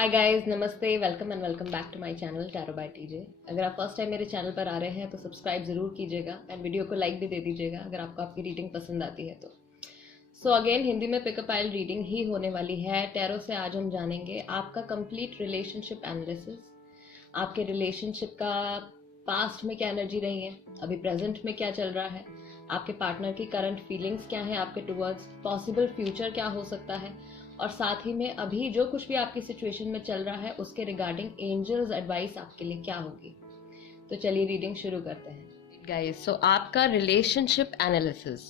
हाय guys, नमस्ते, welcome and welcome back to my channel tarot by TJ. अगर आप first time मेरे channel पर आ रहे हैं तो सब्सक्राइब ज़रूर कीजिएगा एंड वीडियो को लाइक भी दे दीजिएगा अगर आपको आपकी रीडिंग पसंद आती है तो। सो अगेन हिंदी में पिकअप आइल रीडिंग ही होने वाली है। टैरो से आज हम जानेंगे आपका कंप्लीट रिलेशनशिप एनालिसिस। आपके रिलेशनशिप का पास्ट में क्या एनर्जी रही है, अभी प्रेजेंट में क्या चल रहा है, आपके पार्टनर की करंट फीलिंग्स क्या है आपके टुवर्ड्स, पॉसिबल फ्यूचर क्या हो सकता है, और साथ ही में अभी जो कुछ भी आपकी सिचुएशन में चल रहा है उसके रिगार्डिंग एंजल्स एडवाइस आपके लिए क्या होगी। तो चलिए रीडिंग शुरू करते हैं गाइस। सो आपका रिलेशनशिप एनालिसिस,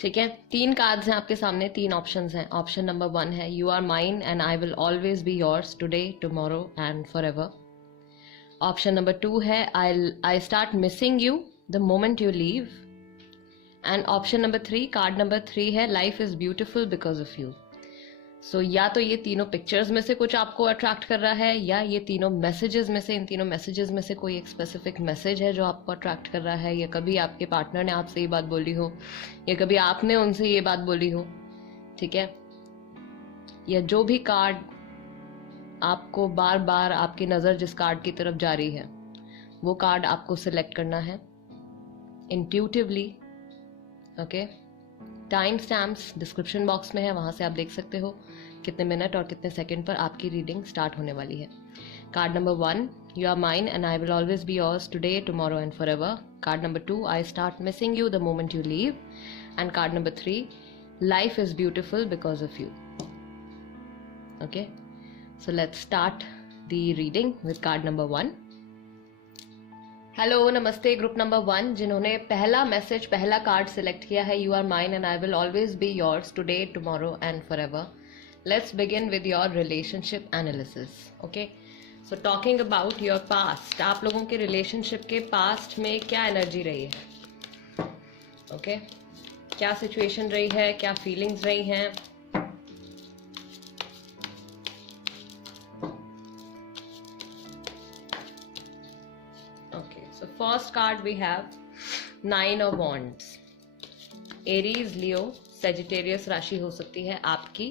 ठीक है। 3 कार्ड्स हैं आपके सामने, 3 ऑप्शंस हैं। ऑप्शन नंबर 1 है you are mine and I will always be yours today tomorrow and forever. Option number 2 है I start missing you the moment you leave. And option number 3, card number 3 है life is beautiful because of you. So या तो ये तीनों pictures में से कुछ आपको अट्रैक्ट कर रहा है, या ये तीनों मैसेजेस में से, इन तीनों मैसेजेस में से कोई एक स्पेसिफिक मैसेज है जो आपको अट्रैक्ट कर रहा है, या कभी आपके पार्टनर ने आपसे ये बात बोली हो, या कभी आपने उनसे ये बात बोली हो, ठीक है। या जो भी कार्ड आपको बार बार आपकी नज़र जिस कार्ड की तरफ जा रही है वो कार्ड आपको सिलेक्ट करना है intuitively, okay. Time stamps description box में है, वहाँ से आप देख सकते हो कितने मिनट और कितने सेकंड पर आपकी रीडिंग स्टार्ट होने वाली है। Card number 1, you are mine and I will always be yours today tomorrow and forever. Card number 2, I start missing you the moment you leave. And card number 3, life is beautiful because of you. Okay, so let's start the reading with card number 1। Hello, नमस्ते group number 1 जिन्होंने पहला message, पहला card select किया है, you are mine and I will always be yours today tomorrow and forever. Let's begin with your relationship analysis. Okay, so talking about your past, आप लोगों के relationship के past में क्या एनर्जी रही है, ओके, क्या सिचुएशन रही है, क्या फीलिंग्स रही हैं। So first card we have 9 of Wands. Aries, Leo, Sagittarius राशि हो सकती है आपकी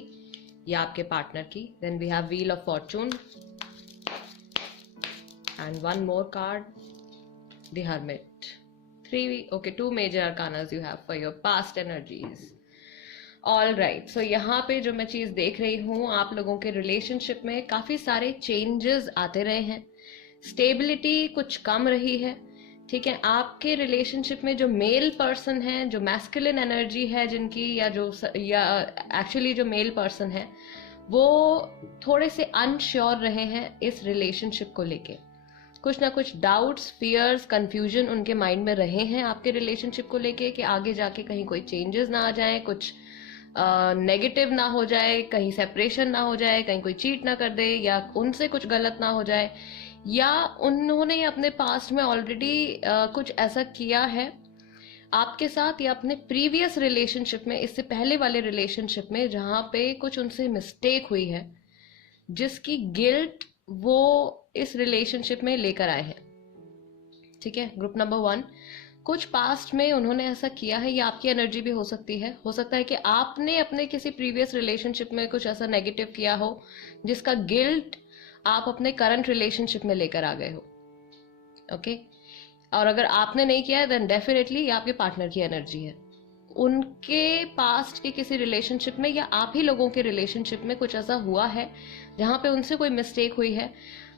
या आपके पार्टनर की। Then we have Wheel of Fortune and one more card, the Hermit. 2 major arcanas you have for your past energies. All right, so यहाँ पे जो मैं चीज देख रही हूँ, आप लोगों के रिलेशनशिप में काफी सारे चेंजेस आते रहे हैं, स्टेबिलिटी कुछ कम रही है, ठीक है। आपके रिलेशनशिप में जो मेल पर्सन है, जो मैस्कुलिन एनर्जी है जिनकी, या एक्चुअली जो मेल पर्सन है वो थोड़े से अनश्योर रहे हैं इस रिलेशनशिप को लेके। कुछ ना कुछ डाउट्स, फियर्स, कंफ्यूजन उनके माइंड में रहे हैं आपके रिलेशनशिप को लेके कि आगे जाके कहीं कोई चेंजेस ना आ जाए, कुछ नेगेटिव ना हो जाए, कहीं सेपरेशन ना हो जाए, कहीं कोई चीट ना कर दे, या उनसे कुछ गलत ना हो जाए, या उन्होंने अपने पास्ट में ऑलरेडी कुछ ऐसा किया है आपके साथ, या अपने प्रीवियस रिलेशनशिप में, इससे पहले वाले रिलेशनशिप में जहाँ पे कुछ उनसे मिस्टेक हुई है जिसकी गिल्ट वो इस रिलेशनशिप में लेकर आए हैं, ठीक है। ग्रुप नंबर 1, कुछ पास्ट में उन्होंने ऐसा किया है, या आपकी एनर्जी भी हो सकती है, हो सकता है कि आपने अपने किसी प्रीवियस रिलेशनशिप में कुछ ऐसा नेगेटिव किया हो जिसका गिल्ट आप अपने करंट रिलेशनशिप में लेकर आ गए हो, ओके। और अगर आपने नहीं किया है देन डेफिनेटली ये आपके पार्टनर की एनर्जी है। उनके पास्ट के किसी रिलेशनशिप में या आप ही लोगों के रिलेशनशिप में कुछ ऐसा हुआ है जहाँ पे उनसे कोई मिस्टेक हुई है,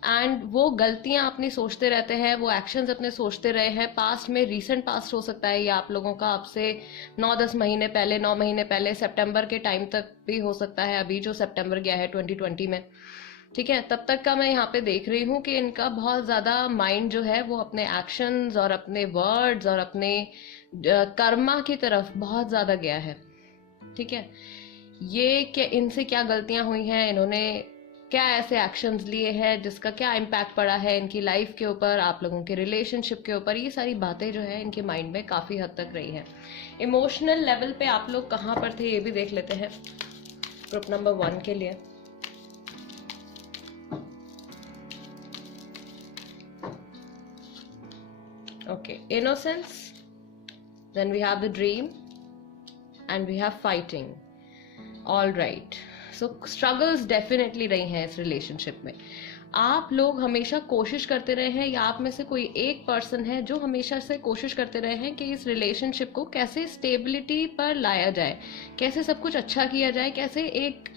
एंड वो गलतियां अपनी सोचते रहते हैं, वो एक्शंस अपने सोचते रहे हैं पास्ट में। रीसेंट पास्ट हो सकता है, या आप लोगों का आपसे 9-10 महीने पहले, 9 महीने पहले, सितंबर के टाइम तक भी हो सकता है, अभी जो सितंबर गया है 2020 में, ठीक है, तब तक का मैं यहाँ पे देख रही हूँ कि इनका बहुत ज्यादा माइंड जो है वो अपने एक्शंस और अपने वर्ड्स और अपने कर्मा की तरफ बहुत ज्यादा गया है, ठीक है। ये क्या, इनसे क्या गलतियां हुई हैं, इन्होंने क्या ऐसे एक्शंस लिए हैं जिसका क्या इम्पैक्ट पड़ा है इनकी लाइफ के ऊपर, आप लोगों के रिलेशनशिप के ऊपर, ये सारी बातें जो है इनके माइंड में काफी हद तक रही हैं। इमोशनल लेवल पे आप लोग कहाँ पर थे ये भी देख लेते हैं ग्रुप नंबर 1 के लिए। Okay, innocence, then we have the dream, and we have fighting. All right, so struggles definitely रही हैं इस रिलेशनशिप में। आप लोग हमेशा कोशिश करते रहे हैं, या आप में से कोई एक पर्सन है जो हमेशा से कोशिश करते रहे हैं कि इस रिलेशनशिप को कैसे स्टेबिलिटी पर लाया जाए, कैसे सब कुछ अच्छा किया जाए, कैसे एक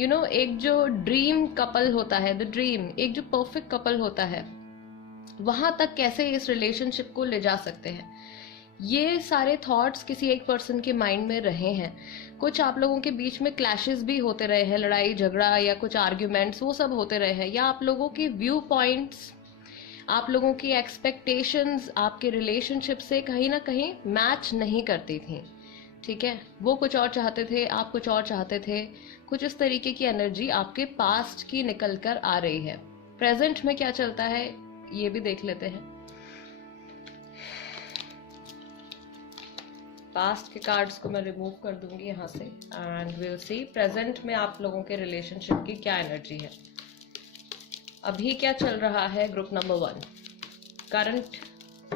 एक जो ड्रीम कपल होता है, द ड्रीम, एक जो परफेक्ट कपल होता है, वहां तक कैसे इस रिलेशनशिप को ले जा सकते हैं। ये सारे थॉट्स किसी एक पर्सन के माइंड में रहे हैं। कुछ आप लोगों के बीच में क्लैशेस भी होते रहे हैं, लड़ाई झगड़ा या कुछ आर्ग्यूमेंट्स, वो सब होते रहे हैं, या आप लोगों के व्यू पॉइंट्स, आप लोगों की एक्सपेक्टेशंस आपके रिलेशनशिप से कहीं ना कहीं मैच नहीं करती थी। ठीक है, वो कुछ और चाहते थे, आप कुछ और चाहते थे। कुछ इस तरीके की एनर्जी आपके पास्ट की निकल कर आ रही है। प्रेजेंट में क्या चलता है ये भी देख लेते हैं। पास्ट के कार्ड्स को मैं रिमूव कर दूंगी यहाँ से, एंड विल सी प्रेजेंट में आप लोगों के रिलेशनशिप की क्या एनर्जी है, अभी क्या चल रहा है। Group number 1,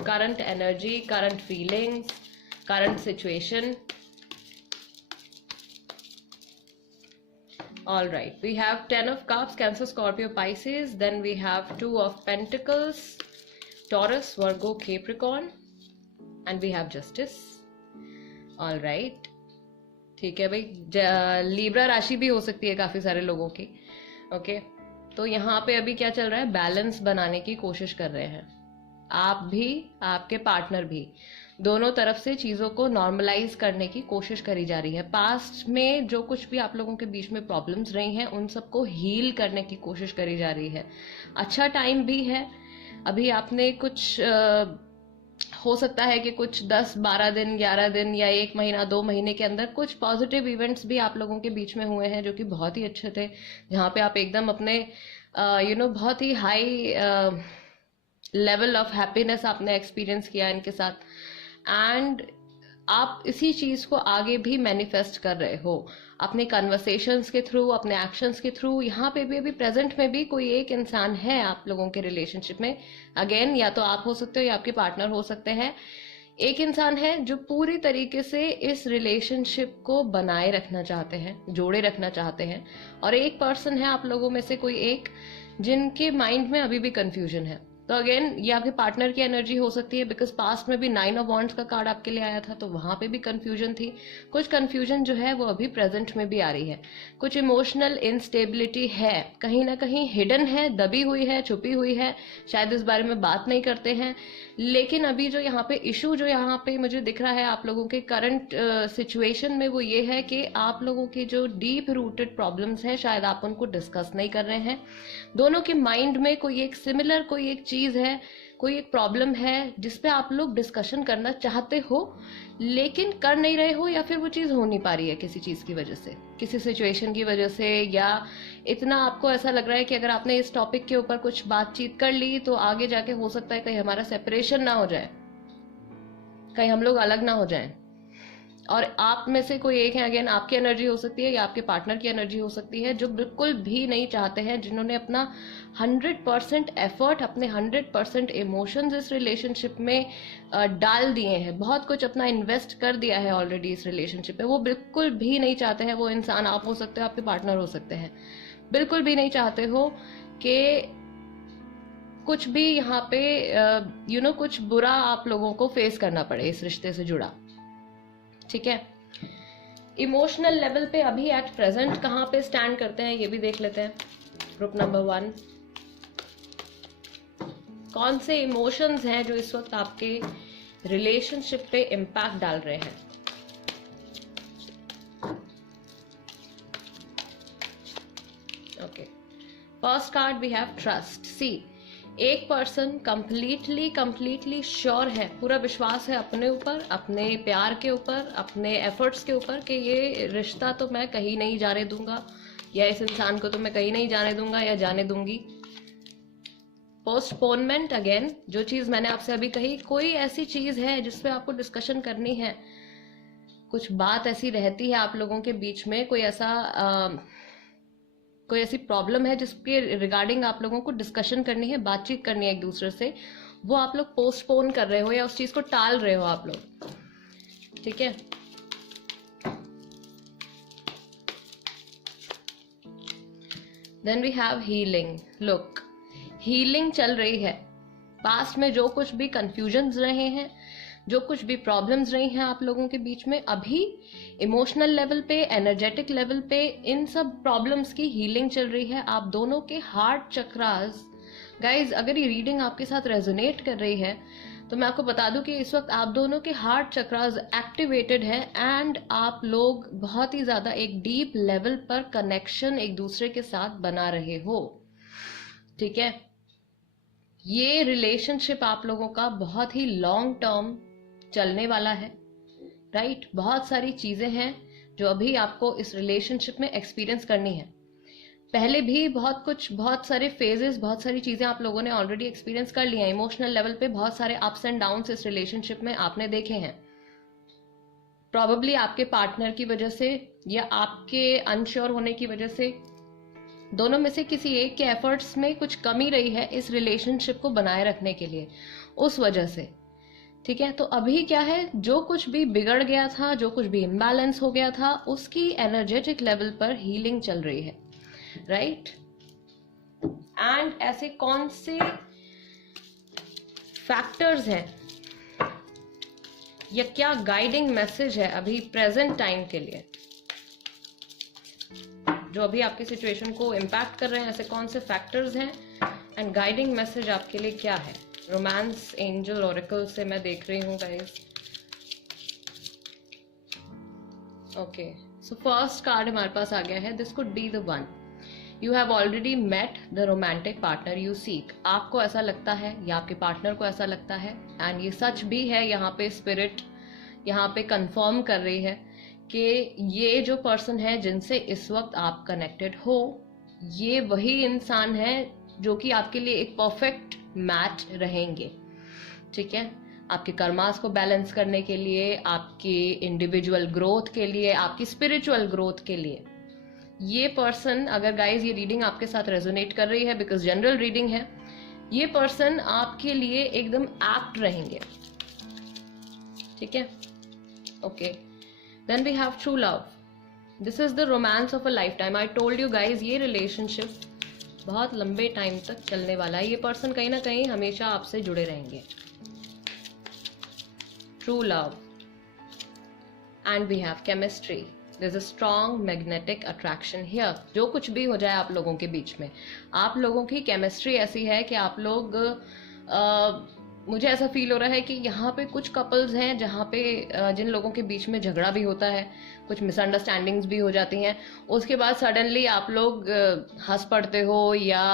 current energy, current feelings, current situation. All right, we have 10 of cups, Cancer, Scorpio, Pisces. Then we have 2 of Pentacles, Taurus, Virgo, Capricorn, and we have Justice. All right, ठीक है भाई, Libra राशि भी हो सकती है काफी सारे लोगों की। ओके, तो यहाँ पे अभी क्या चल रहा है, बैलेंस बनाने की कोशिश कर रहे हैं आप भी, आपके पार्टनर भी, दोनों तरफ से चीजों को नॉर्मलाइज करने की कोशिश करी जा रही है। पास्ट में जो कुछ भी आप लोगों के बीच में प्रॉब्लम्स रही हैं उन सबको हील करने की कोशिश करी जा रही है। अच्छा टाइम भी है अभी। आपने कुछ हो सकता है कि कुछ 10-12 दिन, 11 दिन या 1 महीना, 2 महीने के अंदर कुछ पॉजिटिव इवेंट्स भी आप लोगों के बीच में हुए हैं जो कि बहुत ही अच्छे थे, जहाँ पे आप एकदम अपने बहुत ही हाई लेवल ऑफ हैप्पीनेस आपने एक्सपीरियंस किया इनके साथ, एंड आप इसी चीज को आगे भी मैनिफेस्ट कर रहे हो अपने कन्वर्सेशंस के थ्रू, अपने एक्शंस के थ्रू। यहाँ पे भी अभी प्रेजेंट में भी कोई एक इंसान है आप लोगों के रिलेशनशिप में, अगेन या तो आप हो सकते हो या आपके पार्टनर हो सकते हैं। एक इंसान है जो पूरी तरीके से इस रिलेशनशिप को बनाए रखना चाहते हैं, जोड़े रखना चाहते हैं, और एक पर्सन है आप लोगों में से कोई एक जिनके माइंड में अभी भी कंफ्यूजन है। तो अगेन ये आपके पार्टनर की एनर्जी हो सकती है, बिकॉज पास्ट में भी 9 ऑफ वॉन्ड्स का कार्ड आपके लिए आया था, तो वहां पे भी कंफ्यूजन थी। कुछ कंफ्यूजन जो है वो अभी प्रेजेंट में भी आ रही है। कुछ इमोशनल इंस्टेबिलिटी है, कहीं ना कहीं हिडन है, दबी हुई है, छुपी हुई है, शायद इस बारे में बात नहीं करते हैं। लेकिन अभी जो यहाँ पे इशू जो यहाँ पे मुझे दिख रहा है आप लोगों के करंट सिचुएशन में, वो ये है कि आप लोगों की जो डीप रूटेड प्रॉब्लम्स हैं शायद आप उनको डिस्कस नहीं कर रहे हैं। दोनों के माइंड में कोई एक सिमिलर कोई एक चीज है, कोई एक प्रॉब्लम है जिसपे आप लोग डिस्कशन करना चाहते हो लेकिन कर नहीं रहे हो, या फिर वो चीज हो नहीं पा रही है किसी चीज की वजह से, किसी सिचुएशन की वजह से, या इतना आपको ऐसा लग रहा है कि अगर आपने इस टॉपिक के ऊपर कुछ बातचीत कर ली तो आगे जाके हो सकता है कहीं हमारा सेपरेशन ना हो जाए, कहीं हम लोग अलग ना हो जाएं। और आप में से कोई एक है, अगेन आपकी एनर्जी हो सकती है या आपके पार्टनर की एनर्जी हो सकती है, जो बिल्कुल भी नहीं चाहते हैं, जिन्होंने अपना 100% एफर्ट, अपने 100% इमोशंस इस रिलेशनशिप में डाल दिए हैं, बहुत कुछ अपना इन्वेस्ट कर दिया है ऑलरेडी इस रिलेशनशिप में। वो बिल्कुल भी नहीं चाहते हैं, वो इंसान आप हो सकते हो, आपके पार्टनर हो सकते हैं, बिल्कुल भी नहीं चाहते हो कि कुछ भी यहाँ पे कुछ बुरा आप लोगों को फेस करना पड़े इस रिश्ते से जुड़ा। ठीक है, इमोशनल लेवल पे अभी एट प्रेजेंट कहाँ पे स्टैंड करते हैं ये भी देख लेते हैं। ग्रुप नंबर 1, कौन से इमोशंस हैं जो इस वक्त आपके रिलेशनशिप पे इम्पैक्ट डाल रहे हैं। Okay, first card we have trust. See, एक पर्सन कंप्लीटली श्योर है, पूरा विश्वास है अपने ऊपर, अपने प्यार के ऊपर, अपने एफर्ट्स के ऊपर कि ये रिश्ता तो मैं कहीं नहीं जाने दूंगा, या इस इंसान को तो मैं कहीं नहीं जाने दूंगा या जाने दूंगी। पोस्टपोनमेंट, अगेन जो चीज मैंने आपसे अभी कही, कोई ऐसी चीज है जिसपे आपको डिस्कशन करनी है, कुछ बात ऐसी रहती है आप लोगों के बीच में, कोई ऐसी प्रॉब्लम है जिसके रिगार्डिंग आप लोगों को डिस्कशन करनी है, बातचीत करनी है एक दूसरे से, वो आप लोग पोस्टपोन कर रहे हो या उस चीज को टाल रहे हो आप लोग। ठीक है, then we have healing. Look, healing चल रही है. पास्ट में जो कुछ भी कंफ्यूजन्स रहे हैं, जो कुछ भी प्रॉब्लम्स रही हैं आप लोगों के बीच में, अभी इमोशनल लेवल पे, एनर्जेटिक लेवल पे इन सब प्रॉब्लम्स की हीलिंग चल रही है. आप दोनों के हार्ट चक्रास, गाइज अगर ये रीडिंग आपके साथ रेजोनेट कर रही है तो मैं आपको बता दूं कि इस वक्त आप दोनों के हार्ट चक्रास एक्टिवेटेड है एंड आप लोग बहुत ही ज्यादा एक डीप लेवल पर कनेक्शन एक दूसरे के साथ बना रहे हो. ठीक है, ये रिलेशनशिप आप लोगों का बहुत ही लॉन्ग टर्म चलने वाला है. राइट, बहुत सारी चीजें हैं जो अभी आपको इस रिलेशनशिप में एक्सपीरियंस करनी है. पहले भी बहुत सारे फेजेस, बहुत सारी चीजें आप लोगों ने ऑलरेडी एक्सपीरियंस कर ली हैं. इमोशनल लेवल पे बहुत सारे अप्स एंड डाउन्स इस रिलेशनशिप में आपने देखे हैं. प्रॉबेबली आपके पार्टनर की वजह से या आपके अनश्योर होने की वजह से, दोनों में से किसी एक के एफर्ट्स में कुछ कमी रही है इस रिलेशनशिप को बनाए रखने के लिए, उस वजह से. ठीक है, तो अभी क्या है, जो कुछ भी बिगड़ गया था, जो कुछ भी इम्बैलेंस हो गया था, उसकी एनर्जेटिक लेवल पर हीलिंग चल रही है. राइट, एंड ऐसे कौन से फैक्टर्स हैं या क्या गाइडिंग मैसेज है अभी प्रेजेंट टाइम के लिए जो अभी आपकी सिचुएशन को इम्पैक्ट कर रहे हैं? ऐसे कौन से फैक्टर्स हैं एंड गाइडिंग मैसेज आपके लिए क्या है? रोमांस एंजल ओरेकल से मैं देख रही हूँ guys. Okay, so first card हमारे पास आ गया है, this could be the one. You have already met the romantic partner you seek. आपको ऐसा लगता है या आपके पार्टनर को ऐसा लगता है, एंड ये सच भी है. यहाँ पे स्पिरिट यहाँ पे कंफर्म कर रही है कि ये जो पर्सन है जिनसे इस वक्त आप कनेक्टेड हो, ये वही इंसान है जो कि आपके लिए एक परफेक्ट मैच रहेंगे. ठीक है, आपके कर्मास को बैलेंस करने के लिए, आपकी इंडिविजुअल ग्रोथ के लिए, आपकी स्पिरिचुअल ग्रोथ के लिए ये पर्सन, अगर गाइज ये रीडिंग आपके साथ रेजोनेट कर रही है, बिकॉज जनरल रीडिंग है, ये पर्सन आपके लिए एकदम एप्ट रहेंगे. ठीक है, okay. Then we have true love. This is the romance of a lifetime. I told you guys, ये रिलेशनशिप बहुत लंबे टाइम तक चलने वाला है. ये पर्सन कहीं ना कहीं हमेशा आपसे जुड़े रहेंगे. True love. And we have chemistry. There's a strong magnetic attraction here. जो कुछ भी हो जाए आप लोगों के बीच में, आप लोगों की केमिस्ट्री ऐसी है कि आप लोग मुझे ऐसा फील हो रहा है कि यहाँ पे कुछ कपल्स हैं जहाँ पे जिन लोगों के बीच में झगड़ा भी होता है, कुछ मिसअंडरस्टैंडिंग्स भी हो जाती हैं, उसके बाद सडनली आप लोग हंस पड़ते हो या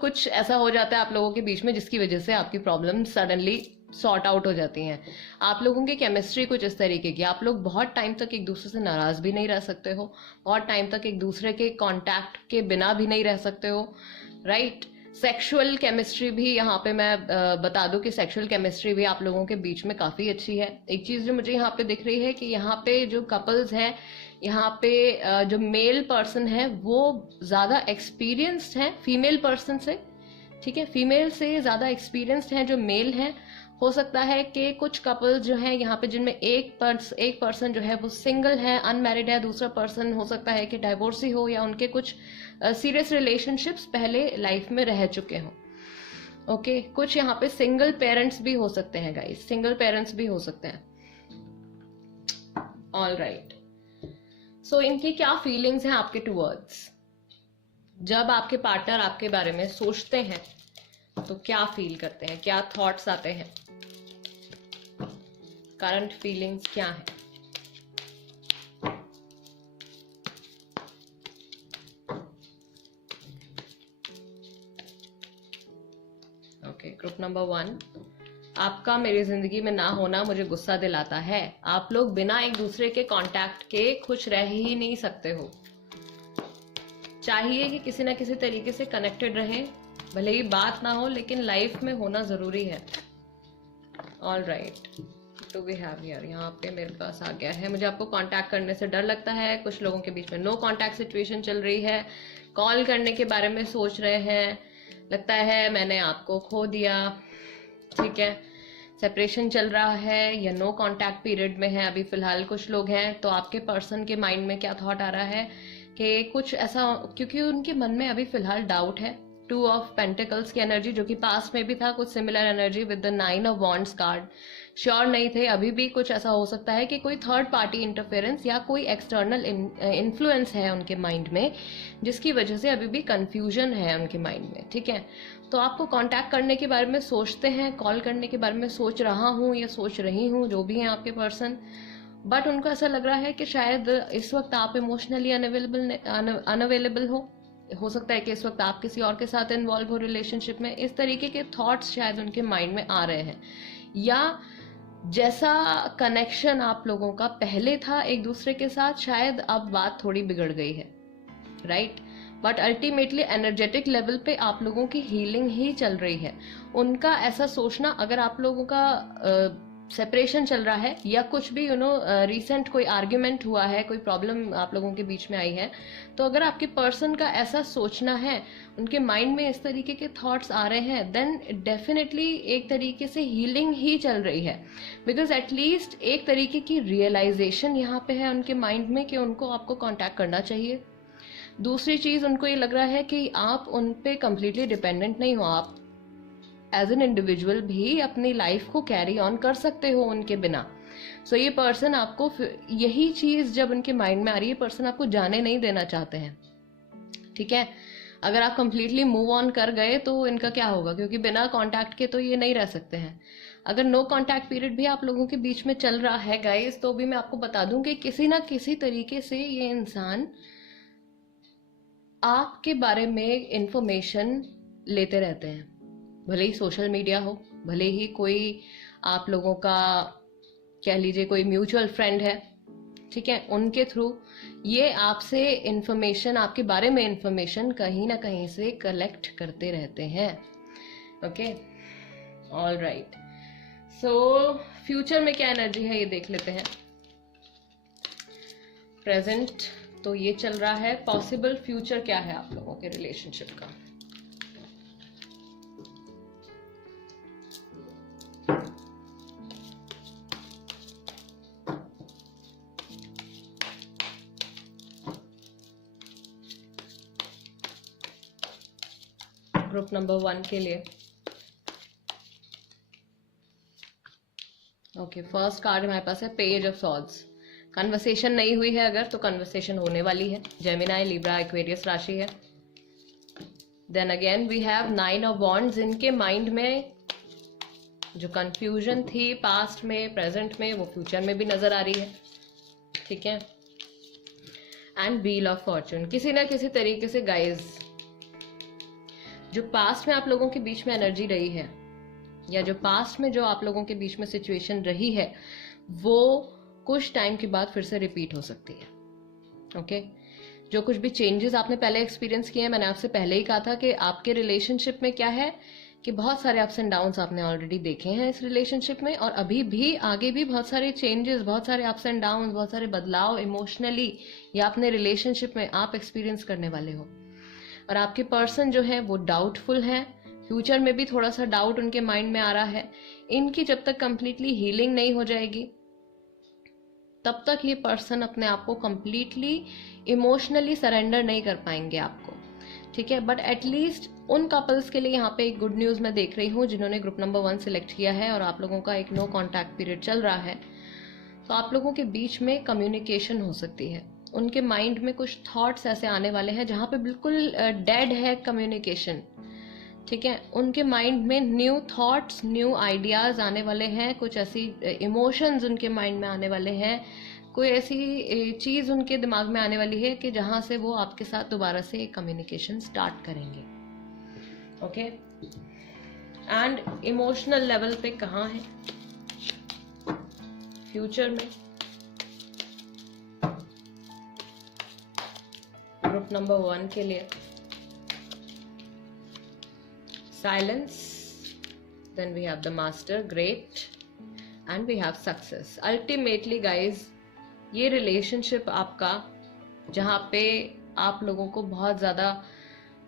कुछ ऐसा हो जाता है आप लोगों के बीच में जिसकी वजह से आपकी प्रॉब्लम सडनली सॉर्ट आउट हो जाती हैं. आप लोगों की केमिस्ट्री कुछ इस तरीके की, आप लोग बहुत टाइम तक एक दूसरे से नाराज भी नहीं रह सकते हो, बहुत टाइम तक एक दूसरे के कांटेक्ट के बिना भी नहीं रह सकते हो. राइट, सेक्सुअल केमिस्ट्री भी यहाँ पे मैं बता दूं कि सेक्सुअल केमिस्ट्री भी आप लोगों के बीच में काफी अच्छी है. एक चीज जो मुझे यहाँ पे दिख रही है कि यहाँ पे जो कपल्स हैं, यहाँ पे जो मेल पर्सन है वो ज्यादा एक्सपीरियंस्ड है फीमेल पर्सन से. ठीक है, फीमेल से ज्यादा एक्सपीरियंस्ड है जो मेल है. हो सकता है कि कुछ कपल्स जो हैं यहाँ पे जिनमें एक पर्सन जो है वो सिंगल है, अनमैरिड है, दूसरा पर्सन हो सकता है कि डाइवोर्सी हो या उनके कुछ सीरियस रिलेशनशिप्स पहले लाइफ में रह चुके हों. ओके, कुछ यहाँ पे सिंगल पेरेंट्स भी हो सकते हैं गाइस, सिंगल पेरेंट्स भी हो सकते हैं. ऑल राइट, सो इनकी क्या फीलिंग्स हैं आपके टुवर्ड्स? जब आपके पार्टनर आपके बारे में सोचते हैं तो क्या फील करते हैं, क्या थॉट्स आते हैं, करंट फीलिंग्स क्या है? ओके, ग्रुप नंबर 1, आपका मेरी जिंदगी में ना होना मुझे गुस्सा दिलाता है. आप लोग बिना एक दूसरे के कांटेक्ट के खुश रह ही नहीं सकते हो. चाहिए कि किसी ना किसी तरीके से कनेक्टेड रहें, भले ही बात ना हो लेकिन लाइफ में होना जरूरी है. All right, two we have here, यहाँ पे मेरे पास आ गया है, मुझे आपको कांटेक्ट करने से डर लगता है. कुछ लोगों के बीच में नो कांटेक्ट सिचुएशन चल रही है. कॉल करने के बारे में सोच रहे हैं, लगता है मैंने आपको खो दिया. ठीक है, सेपरेशन चल रहा है या नो कांटेक्ट पीरियड में है अभी फिलहाल कुछ लोग हैं. तो आपके पर्सन के माइंड में क्या थॉट आ रहा है कि कुछ ऐसा, क्योंकि उनके मन में अभी फिलहाल डाउट है। 2 ऑफ पेंटिकल्स की एनर्जी, जो कि पास्ट में भी था कुछ similar energy with the 9 of wands card, sure नहीं थे। अभी भी कुछ ऐसा हो सकता है कि कोई थर्ड पार्टी इंटरफेरेंस या कोई एक्सटर्नल इन्फ्लुएंस है उनके माइंड में, जिसकी वजह से अभी भी कंफ्यूजन है उनके माइंड में। ठीक है, तो आपको कांटेक्ट करने के बारे में सोचते हैं, कॉल करने के बारे में सोच रहा हूँ या सोच रही हूँ, जो भी है आपके पर्सन, बट उनको ऐसा लग रहा है कि शायद इस वक्त आप इमोशनली अनअवेलेबल हो सकता है कि इस वक्त आप किसी और के साथ इन्वॉल्व हो रिलेशनशिप में। इस तरीके के थॉट्स शायद उनके माइंड में आ रहे हैं, या जैसा कनेक्शन आप लोगों का पहले था एक दूसरे के साथ, शायद अब बात थोड़ी बिगड़ गई है, right. But ultimately energetic level पे आप लोगों की हीलिंग ही चल रही है। उनका ऐसा सोचना, अगर आप लोगों का सेपरेशन चल रहा है या कुछ भी रिसेंट कोई आर्ग्यूमेंट हुआ है, कोई प्रॉब्लम आप लोगों के बीच में आई है, तो अगर आपके पर्सन का ऐसा सोचना है, उनके माइंड में इस तरीके के थॉट्स आ रहे हैं, देन डेफिनेटली एक तरीके से हीलिंग ही चल रही है। बिकॉज एटलीस्ट एक तरीके की रियलाइजेशन यहाँ पे है उनके माइंड में कि उनको आपको कांटेक्ट करना चाहिए। दूसरी चीज, उनको ये लग रहा है कि आप उन पे कम्प्लीटली डिपेंडेंट नहीं हो, आप एज एन इंडिविजुअल भी अपनी लाइफ को कैरी ऑन कर सकते हो उनके बिना। सो ये पर्सन आपको, यही चीज जब उनके माइंड में आ रही है, पर्सन आपको जाने नहीं देना चाहते हैं। ठीक है, अगर आप कंप्लीटली मूव ऑन कर गए तो इनका क्या होगा, क्योंकि बिना कांटेक्ट के तो ये नहीं रह सकते हैं। अगर नो कांटेक्ट पीरियड भी आप लोगों के बीच में चल रहा है गाइस, तो भी मैं आपको बता दूं कि किसी ना किसी तरीके से ये इंसान आपके बारे में इंफॉर्मेशन लेते रहते हैं, भले ही सोशल मीडिया हो, भले ही कोई आप लोगों का कह लीजिए कोई म्यूचुअल फ्रेंड है, ठीक है, उनके थ्रू ये आपसे इंफॉर्मेशन, आपके बारे में इंफॉर्मेशन कहीं ना कहीं से कलेक्ट करते रहते हैं। Okay, all right. So future में क्या एनर्जी है ये देख लेते हैं। प्रेजेंट तो ये चल रहा है, पॉसिबल फ्यूचर क्या है आप लोगों के रिलेशनशिप का। ग्रुप नंबर 1 के लिए ओके, फर्स्ट कार्ड हमारे पास है पेज ऑफ सॉर्ड्स। कन्वर्सेशन नहीं हुई है अगर, तो कन्वर्सेशन होने वाली है। जेमिनाई, लिब्रा, एक्वेरियस राशि है। Then again we have 9 of wands. इनके माइंड में जो कंफ्यूजन थी पास्ट में, प्रेजेंट में, वो फ्यूचर में भी नजर आ रही है। ठीक है, एंड व्हील ऑफ फॉर्चून। किसी ना किसी तरीके से गाइज, जो पास्ट में आप लोगों के बीच में एनर्जी रही है, या जो पास्ट में जो आप लोगों के बीच में सिचुएशन रही है, वो कुछ टाइम के बाद फिर से रिपीट हो सकती है। ओके, जो कुछ भी चेंजेस आपने पहले एक्सपीरियंस किए हैं, मैंने आपसे पहले ही कहा था कि आपके रिलेशनशिप में क्या है कि बहुत सारे अप्स एंड डाउन्स आपने ऑलरेडी देखे हैं इस रिलेशनशिप में, और अभी भी आगे भी बहुत सारे चेंजेस, बहुत सारे अप्स एंड डाउन्स, बहुत सारे बदलाव इमोशनली या अपने रिलेशनशिप में आप एक्सपीरियंस करने वाले हो। और आपके पर्सन जो है वो डाउटफुल हैं, फ्यूचर में भी थोड़ा सा डाउट उनके माइंड में आ रहा है। इनकी जब तक कंप्लीटली हीलिंग नहीं हो जाएगी, तब तक ये पर्सन अपने आप को कंप्लीटली इमोशनली सरेंडर नहीं कर पाएंगे आपको। ठीक है, बट एटलीस्ट उन कपल्स के लिए यहाँ पे एक गुड न्यूज मैं देख रही हूँ जिन्होंने ग्रुप नंबर 1 सिलेक्ट किया है और आप लोगों का एक नो कॉन्टैक्ट पीरियड चल रहा है, तो आप लोगों के बीच में कम्युनिकेशन हो सकती है। उनके माइंड में कुछ थॉट्स ऐसे आने वाले हैं जहाँ पे बिल्कुल डेड है कम्युनिकेशन। ठीक है, उनके माइंड में न्यू थॉट्स, न्यू आइडियाज आने वाले हैं, कुछ ऐसी इमोशंस उनके माइंड में आने वाले हैं, कोई ऐसी चीज उनके दिमाग में आने वाली है कि जहां से वो आपके साथ दोबारा से कम्युनिकेशन स्टार्ट करेंगे। ओके, एंड इमोशनल लेवल पे कहाँ है फ्यूचर में। ग्रुप नंबर 1 के लिए silence, then we have the master, great, and we have success. Ultimately guys, ये रिलेशनशिप आपका, जहाँ पे आप लोगों को बहुत ज़्यादा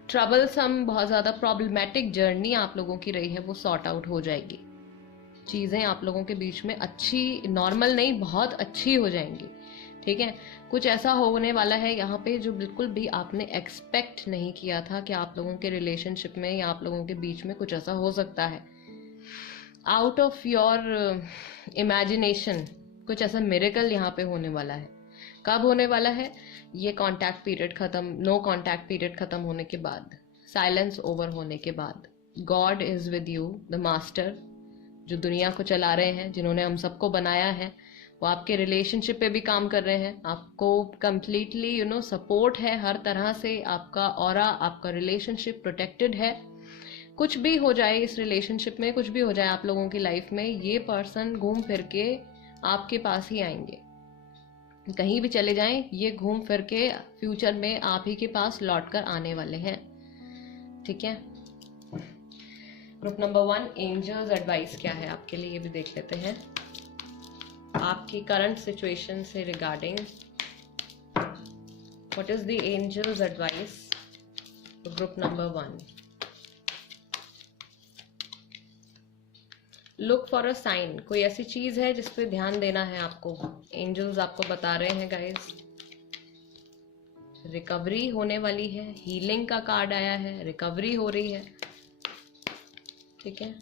ट्रबलसम, बहुत ज़्यादा प्रॉब्लमेटिक जर्नी आप लोगों की रही है, वो सॉर्ट आउट हो जाएगी। चीज़ें आप लोगों के बीच में अच्छी, नॉर्मल नहीं, बहुत अच्छी हो जाएंगी। ठीक है, कुछ ऐसा होने वाला है यहाँ पे जो बिल्कुल भी आपने एक्सपेक्ट नहीं किया था कि आप लोगों के रिलेशनशिप में या आप लोगों के बीच में कुछ ऐसा हो सकता है। आउट ऑफ योर इमेजिनेशन कुछ ऐसा मिरेकल यहाँ पे होने वाला है। कब होने वाला है? ये कॉन्टैक्ट पीरियड खत्म, नो कॉन्टैक्ट पीरियड खत्म होने के बाद, साइलेंस ओवर होने के बाद। God is with you, the master जो दुनिया को चला रहे हैं, जिन्होंने हम सबको बनाया है, वो आपके रिलेशनशिप पे भी काम कर रहे हैं। आपको कंप्लीटली सपोर्ट है हर तरह से। आपका ऑरा, आपका रिलेशनशिप प्रोटेक्टेड है। कुछ भी हो जाए इस रिलेशनशिप में, कुछ भी हो जाए आप लोगों की लाइफ में, ये पर्सन घूम फिर के आपके पास ही आएंगे। कहीं भी चले जाएं, ये घूम फिर के फ्यूचर में आप ही के पास लौट कर आने वाले हैं। ठीक है, ग्रुप नंबर 1, एंजल्स एडवाइस क्या है आपके लिए, ये भी देख लेते हैं। आपकी करंट सिचुएशन से regarding what is the angels advice group number 1। Look for a sign, कोई ऐसी चीज है जिस पे ध्यान देना है आपको। एंजल्स आपको बता रहे हैं गाइस, रिकवरी होने वाली है। हीलिंग का कार्ड आया है, रिकवरी हो रही है। ठीक है,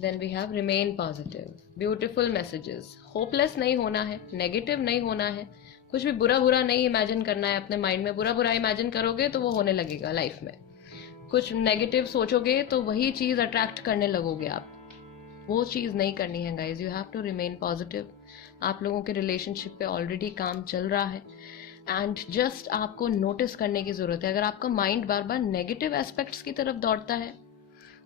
then we have remain positive, beautiful messages. Hopeless नहीं होना है, नेगेटिव नहीं होना है, कुछ भी बुरा बुरा नहीं इमेजिन करना है अपने माइंड में। बुरा बुरा इमेजिन करोगे तो वो होने लगेगा लाइफ में। कुछ नेगेटिव सोचोगे तो वही चीज अट्रैक्ट करने लगोगे आप। वो चीज नहीं करनी है guys, you have to remain positive. आप लोगों के रिलेशनशिप पे ऑलरेडी काम चल रहा है एंड जस्ट आपको नोटिस करने की जरूरत है। अगर आपका माइंड बार बार नेगेटिव एस्पेक्ट्स की तरफ दौड़ता है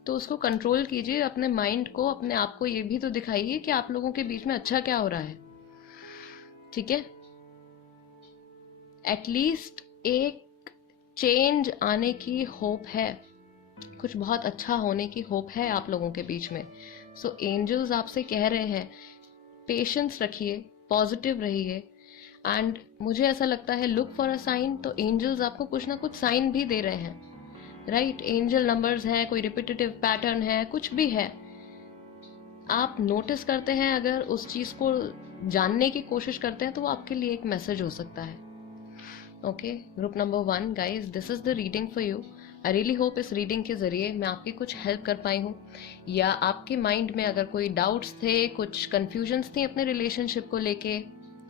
तो उसको कंट्रोल कीजिए। अपने माइंड को, अपने आप को ये भी तो दिखाइए कि आप लोगों के बीच में अच्छा क्या हो रहा है। ठीक है, एटलीस्ट एक चेंज आने की होप है, कुछ बहुत अच्छा होने की होप है आप लोगों के बीच में। सो एंजल्स आपसे कह रहे हैं पेशेंस रखिए, पॉजिटिव रहिए। एंड मुझे ऐसा लगता है लुक फॉर अ साइन, तो एंजल्स आपको कुछ ना कुछ साइन भी दे रहे हैं। राइट, एंजल नंबर्स हैं, कोई रिपीटेटिव पैटर्न है, कुछ भी है, आप नोटिस करते हैं, अगर उस चीज को जानने की कोशिश करते हैं तो वो आपके लिए एक मैसेज हो सकता है। Okay, group number 1 guys, this is the reading for you. I really hope इस रीडिंग के जरिए मैं आपकी कुछ हेल्प कर पाई हूँ, या आपके माइंड में अगर कोई डाउट्स थे, कुछ कंफ्यूजन्स थी अपने रिलेशनशिप को लेके,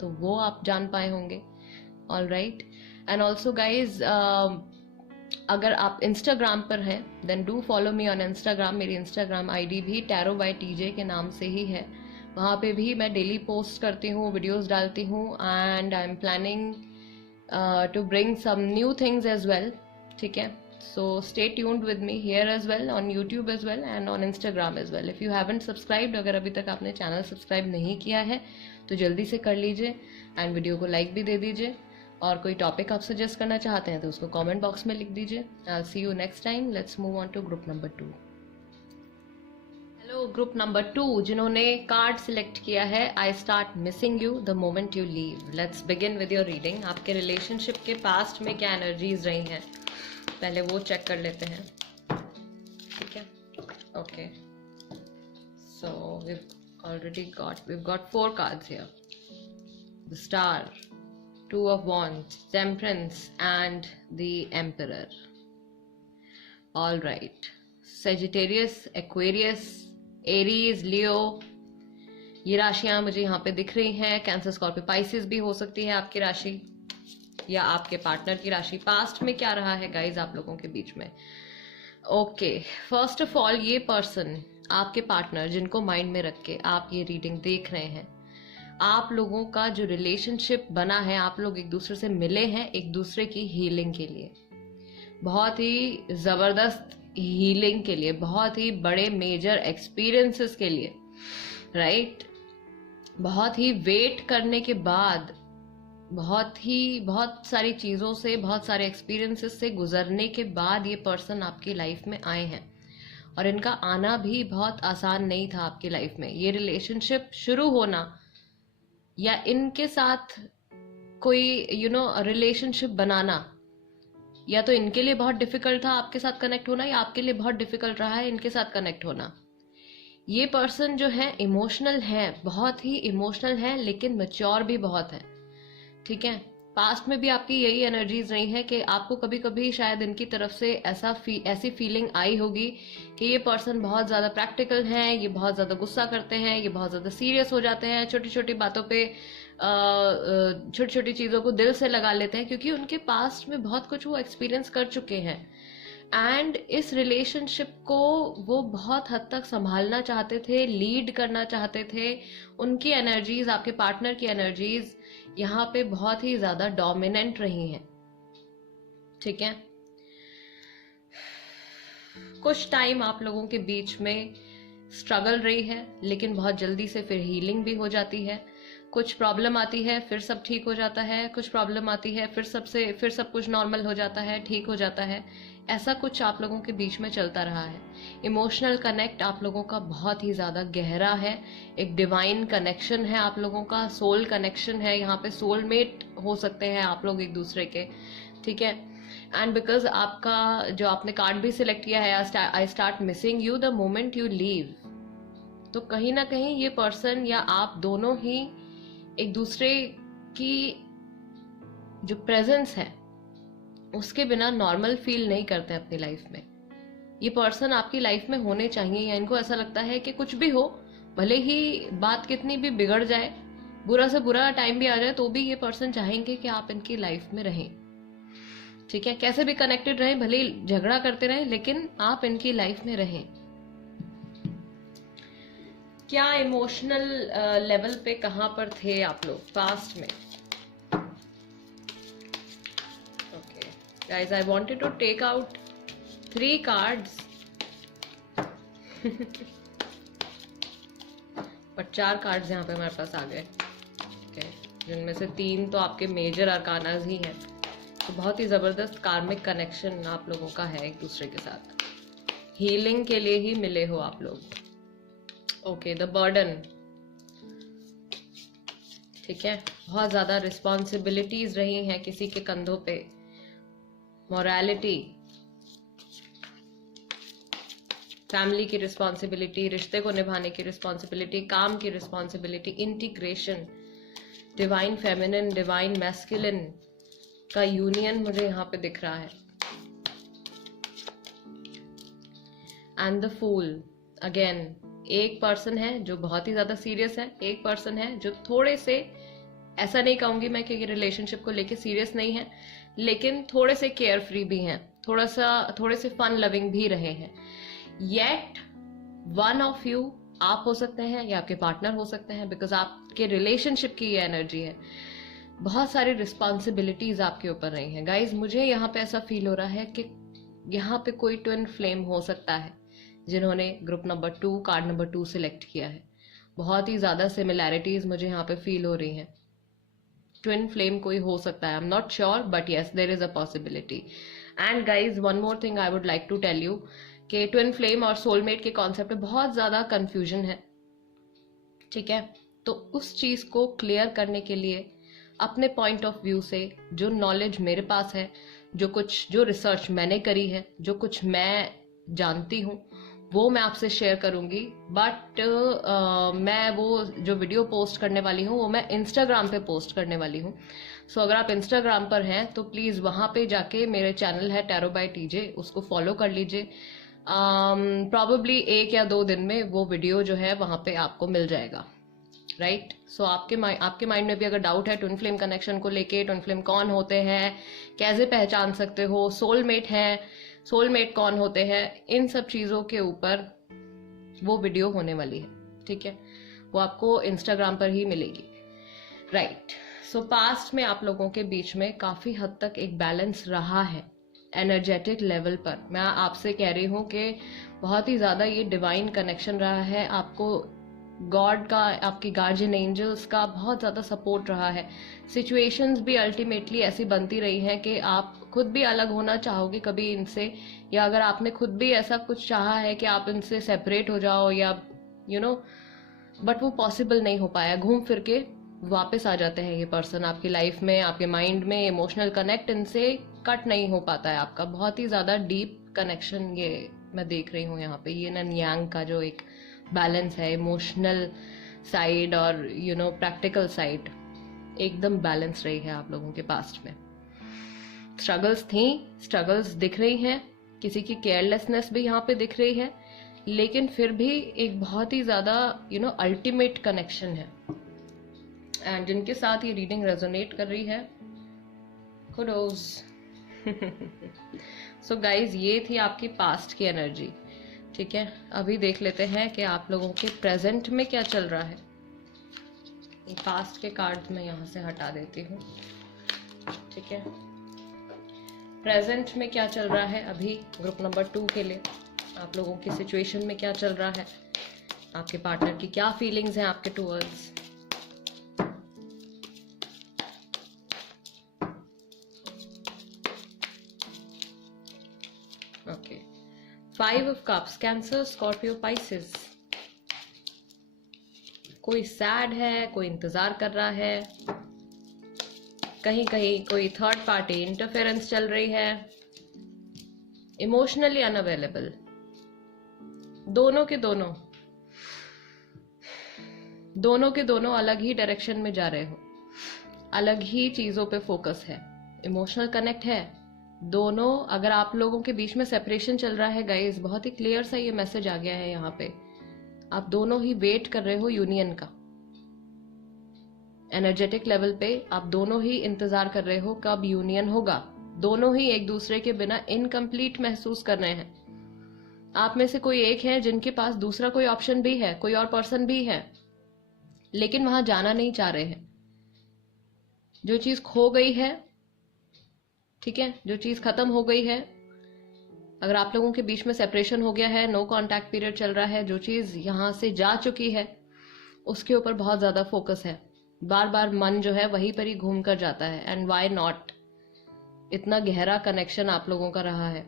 तो वो आप जान पाए होंगे। All right, and also guys, अगर आप इंस्टाग्राम पर हैं then do follow me on Instagram. मेरी इंस्टाग्राम आईडी भी टैरो बाय टीजे के नाम से ही है। वहाँ पे भी मैं डेली पोस्ट करती हूँ, वीडियोस डालती हूँ, and I am planning to bring some new things as well. ठीक है, so stay tuned with me here as well, on YouTube as well and on Instagram as well. If you haven't subscribed, अगर अभी तक आपने channel subscribe नहीं किया है तो जल्दी से कर लीजिए एंड वीडियो को लाइक भी दे दीजिए। और कोई टॉपिक आप सजेस्ट करना चाहते हैं तो उसको कमेंट बॉक्स में लिख दीजिए। I will see you next time. Let's move on to group number 2। Hello group number 2, जिन्होंने कार्ड सिलेक्ट किया है I start missing you the moment you leave. Let's begin with your reading. आपके relationship के past में क्या energies रही हैं, पहले वो चेक कर लेते हैं। ठीक है, okay, so we've got 4 cards here. The Star, 2 of Wands, Temperance and the Emperor. All right, Sagittarius, Aquarius, Aries, Leo, ये राशियां मुझे यहाँ पे दिख रही हैं। कैंसर, स्कॉर्पियो, पाइसिस भी हो सकती है आपकी राशि या आपके पार्टनर की राशि। पास्ट में क्या रहा है गाइज आप लोगों के बीच में? ओके, फर्स्ट ऑफ ऑल ये पर्सन, आपके पार्टनर, जिनको माइंड में रख के आप ये रीडिंग देख रहे हैं, आप लोगों का जो रिलेशनशिप बना है, आप लोग एक दूसरे से मिले हैं एक दूसरे की हीलिंग के लिए, बहुत ही जबरदस्त हीलिंग के लिए, बहुत ही बड़े मेजर एक्सपीरियंसेस के लिए। राइट, बहुत ही वेट करने के बाद, बहुत सारी चीजों से, बहुत सारे एक्सपीरियंसेस से गुजरने के बाद ये पर्सन आपकी लाइफ में आए हैं। और इनका आना भी बहुत आसान नहीं था आपकी लाइफ में। ये रिलेशनशिप शुरू होना या इनके साथ कोई रिलेशनशिप बनाना, या तो इनके लिए बहुत डिफिकल्ट था आपके साथ कनेक्ट होना, या आपके लिए बहुत डिफिकल्ट रहा है इनके साथ कनेक्ट होना। ये पर्सन जो है इमोशनल है, बहुत ही इमोशनल है, लेकिन मैच्योर भी बहुत है। ठीक है, पास्ट में भी आपकी यही एनर्जीज रही हैं कि आपको कभी कभी शायद इनकी तरफ से ऐसी फीलिंग आई होगी कि ये पर्सन बहुत ज्यादा प्रैक्टिकल हैं, ये बहुत ज्यादा गुस्सा करते हैं, ये बहुत ज्यादा सीरियस हो जाते हैं, छोटी छोटी बातों पे छोटी छोटी चीजों को दिल से लगा लेते हैं, क्योंकि उनके पास्ट में बहुत कुछ वो एक्सपीरियंस कर चुके हैं। एंड इस रिलेशनशिप को वो बहुत हद तक संभालना चाहते थे, लीड करना चाहते थे। उनकी एनर्जीज, आपके पार्टनर की एनर्जीज यहाँ पे बहुत ही ज्यादा डोमिनेंट रही हैं। ठीक है, कुछ टाइम आप लोगों के बीच में स्ट्रगल रही है, लेकिन बहुत जल्दी से फिर हीलिंग भी हो जाती है। कुछ प्रॉब्लम आती है, फिर सब ठीक हो जाता है, कुछ प्रॉब्लम आती है, फिर सब कुछ नॉर्मल हो जाता है, ठीक हो जाता है। ऐसा कुछ आप लोगों के बीच में चलता रहा है। इमोशनल कनेक्ट आप लोगों का बहुत ही ज्यादा गहरा है, एक डिवाइन कनेक्शन है आप लोगों का, सोल कनेक्शन है। यहाँ पे सोलमेट हो सकते हैं आप लोग एक दूसरे के। ठीक है, एंड बिकॉज आपका जो आपने कार्ड भी सिलेक्ट किया है, I start missing you the moment you leave, तो कहीं ना कहीं ये पर्सन या आप दोनों ही एक दूसरे की जो प्रेजेंस है उसके बिना नॉर्मल फील नहीं करते अपनी लाइफ में। ये पर्सन आपकी लाइफ में होने चाहिए, या इनको ऐसा लगता है कि कुछ भी हो, भले ही बात कितनी भी बिगड़ जाए, बुरा से बुरा टाइम भी आ जाए, तो भी ये पर्सन चाहेंगे कि आप इनकी लाइफ में रहें। ठीक है, कैसे भी कनेक्टेड रहें, भले ही झगड़ा करते रहें, लेकिन आप इनकी लाइफ में रहें। क्या इमोशनल लेवल पे कहां पर थे आप लोग पास्ट में? Okay guys, I wanted to take out 3 cards पर 4 कार्ड्स यहाँ पे हमारे पास आ गए। ओके, जिनमें से 3 तो आपके मेजर अरकानाज ही हैं, तो बहुत ही जबरदस्त कार्मिक कनेक्शन आप लोगों का है एक दूसरे के साथ। हीलिंग के लिए ही मिले हो आप लोग। Okay, the burden. ठीक है, बहुत ज्यादा रिस्पॉन्सिबिलिटीज रही हैं किसी के कंधों पे। मोरालिटी, फैमिली की रिस्पॉन्सिबिलिटी, रिश्ते को निभाने की रिस्पॉन्सिबिलिटी, काम की responsibility, integration, divine feminine, divine masculine का यूनियन मुझे यहाँ पे दिख रहा है। एंड द फूल अगेन, एक पर्सन है जो बहुत ही ज्यादा सीरियस है, एक पर्सन है जो थोड़े से, ऐसा नहीं कहूंगी मैं कि ये रिलेशनशिप को लेके सीरियस नहीं है, लेकिन थोड़े से केयर फ्री भी हैं, थोड़े से फन लविंग भी रहे हैं। येट वन ऑफ यू आप हो सकते हैं या आपके पार्टनर हो सकते हैं, बिकॉज आपके रिलेशनशिप की ये एनर्जी है। बहुत सारी रिस्पॉन्सिबिलिटीज आपके ऊपर रही हैं गाइज। मुझे यहाँ पे ऐसा फील हो रहा है कि यहाँ पे कोई ट्विन फ्लेम हो सकता है जिन्होंने group number 2 card number 2 select किया है। बहुत ही ज्यादा सिमिलैरिटीज मुझे यहाँ पे फील हो रही हैं। ट्विन फ्लेम कोई हो सकता है, I am not sure, but yes there is a possibility. And guys, one more thing I would like to tell you कि ट्विन फ्लेम और सोलमेट के कॉन्सेप्ट में बहुत ज्यादा कंफ्यूजन है। ठीक है, तो उस चीज को क्लियर करने के लिए अपने पॉइंट ऑफ व्यू से जो नॉलेज मेरे पास है, जो रिसर्च मैंने करी है, जो कुछ मैं जानती हूँ, वो मैं आपसे शेयर करूंगी। बट मैं वो जो वीडियो पोस्ट करने वाली हूँ वो मैं इंस्टाग्राम पे पोस्ट करने वाली हूँ। सो अगर आप इंस्टाग्राम पर हैं तो प्लीज़ वहाँ पे जाके, मेरे चैनल है टैरो बाय टीजे, उसको फॉलो कर लीजिए। प्रॉबेबली 1 या 2 दिन में वो वीडियो जो है वहाँ पे आपको मिल जाएगा। राइट, सो आपके माइंड में भी अगर डाउट है ट्विन फ्लेम कनेक्शन को लेके, ट्विन फ्लेम कौन होते हैं, कैसे पहचान सकते हो, सोलमेट है, सोलमेट कौन होते हैं, इन सब चीज़ों के ऊपर वो वीडियो होने वाली है। ठीक है, वो आपको इंस्टाग्राम पर ही मिलेगी। राइट, सो पास्ट में आप लोगों के बीच में काफ़ी हद तक एक बैलेंस रहा है एनर्जेटिक लेवल पर। मैं आपसे कह रही हूँ कि बहुत ही ज़्यादा ये डिवाइन कनेक्शन रहा है। आपको गॉड का, आपकी गार्जियन एंजल्स का बहुत ज़्यादा सपोर्ट रहा है। सिचुएशंस भी अल्टीमेटली ऐसी बनती रही हैं कि आप खुद भी अलग होना चाहोगे कभी इनसे, या अगर आपने खुद भी ऐसा कुछ चाहा है कि आप इनसे सेपरेट हो जाओ, या बट वो पॉसिबल नहीं हो पाया। घूम फिर के वापस आ जाते हैं ये पर्सन आपकी लाइफ में, आपके माइंड में। इमोशनल कनेक्ट इनसे कट नहीं हो पाता है आपका। बहुत ही ज़्यादा डीप कनेक्शन ये मैं देख रही हूँ यहाँ पे। ये नन यांग का जो एक बैलेंस है, इमोशनल साइड और प्रैक्टिकल साइड, एकदम बैलेंस रही है आप लोगों के पास्ट में। स्ट्रगल्स थी, स्ट्रगल्स दिख रही हैं, किसी की केयरलेसनेस भी यहाँ पे दिख रही है, लेकिन फिर भी एक बहुत ही ज़्यादा अल्टीमेट कनेक्शन है। एंड जिनके साथ ये रीडिंग रेजोनेट कर रही है, कुडोज। सो गाइज, ये थी आपकी पास्ट की एनर्जी। ठीक है, अभी देख लेते हैं कि आप लोगों के प्रेजेंट में क्या चल रहा है। पास्ट के कार्ड्स मैं यहाँ से हटा देती हूँ। ठीक है, प्रेजेंट में क्या चल रहा है अभी ग्रुप नंबर 2 के लिए, आप लोगों की सिचुएशन में क्या चल रहा है, आपके पार्टनर की क्या फीलिंग्स हैं आपके towards. Okay, 5 of cups, cancer, Scorpio, Pisces. कोई सैड है, कोई इंतजार कर रहा है, कहीं कहीं कोई थर्ड पार्टी इंटरफेरेंस चल रही है, इमोशनली अनअवेलेबल। दोनों के दोनों अलग ही डायरेक्शन में जा रहे हो, अलग ही चीजों पे फोकस है, इमोशनल कनेक्ट है दोनों। अगर आप लोगों के बीच में सेपरेशन चल रहा है गाइस, बहुत ही क्लियर सा ये मैसेज आ गया है यहाँ पे, आप दोनों ही वेट कर रहे हो यूनियन का। एनर्जेटिक लेवल पे आप दोनों ही इंतजार कर रहे हो कब यूनियन होगा। दोनों ही एक दूसरे के बिना इनकम्प्लीट महसूस कर रहे हैं। आप में से कोई एक है जिनके पास दूसरा कोई ऑप्शन भी है, कोई और पर्सन भी है, लेकिन वहां जाना नहीं चाह रहे हैं। जो चीज खो गई है, ठीक है, जो चीज खत्म हो गई है, अगर आप लोगों के बीच में सेपरेशन हो गया है, नो कांटेक्ट पीरियड चल रहा है, जो चीज यहां से जा चुकी है उसके ऊपर बहुत ज्यादा फोकस है। बार बार मन जो है वहीं पर ही घूम कर जाता है। एंड वाई नॉट, इतना गहरा कनेक्शन आप लोगों का रहा है।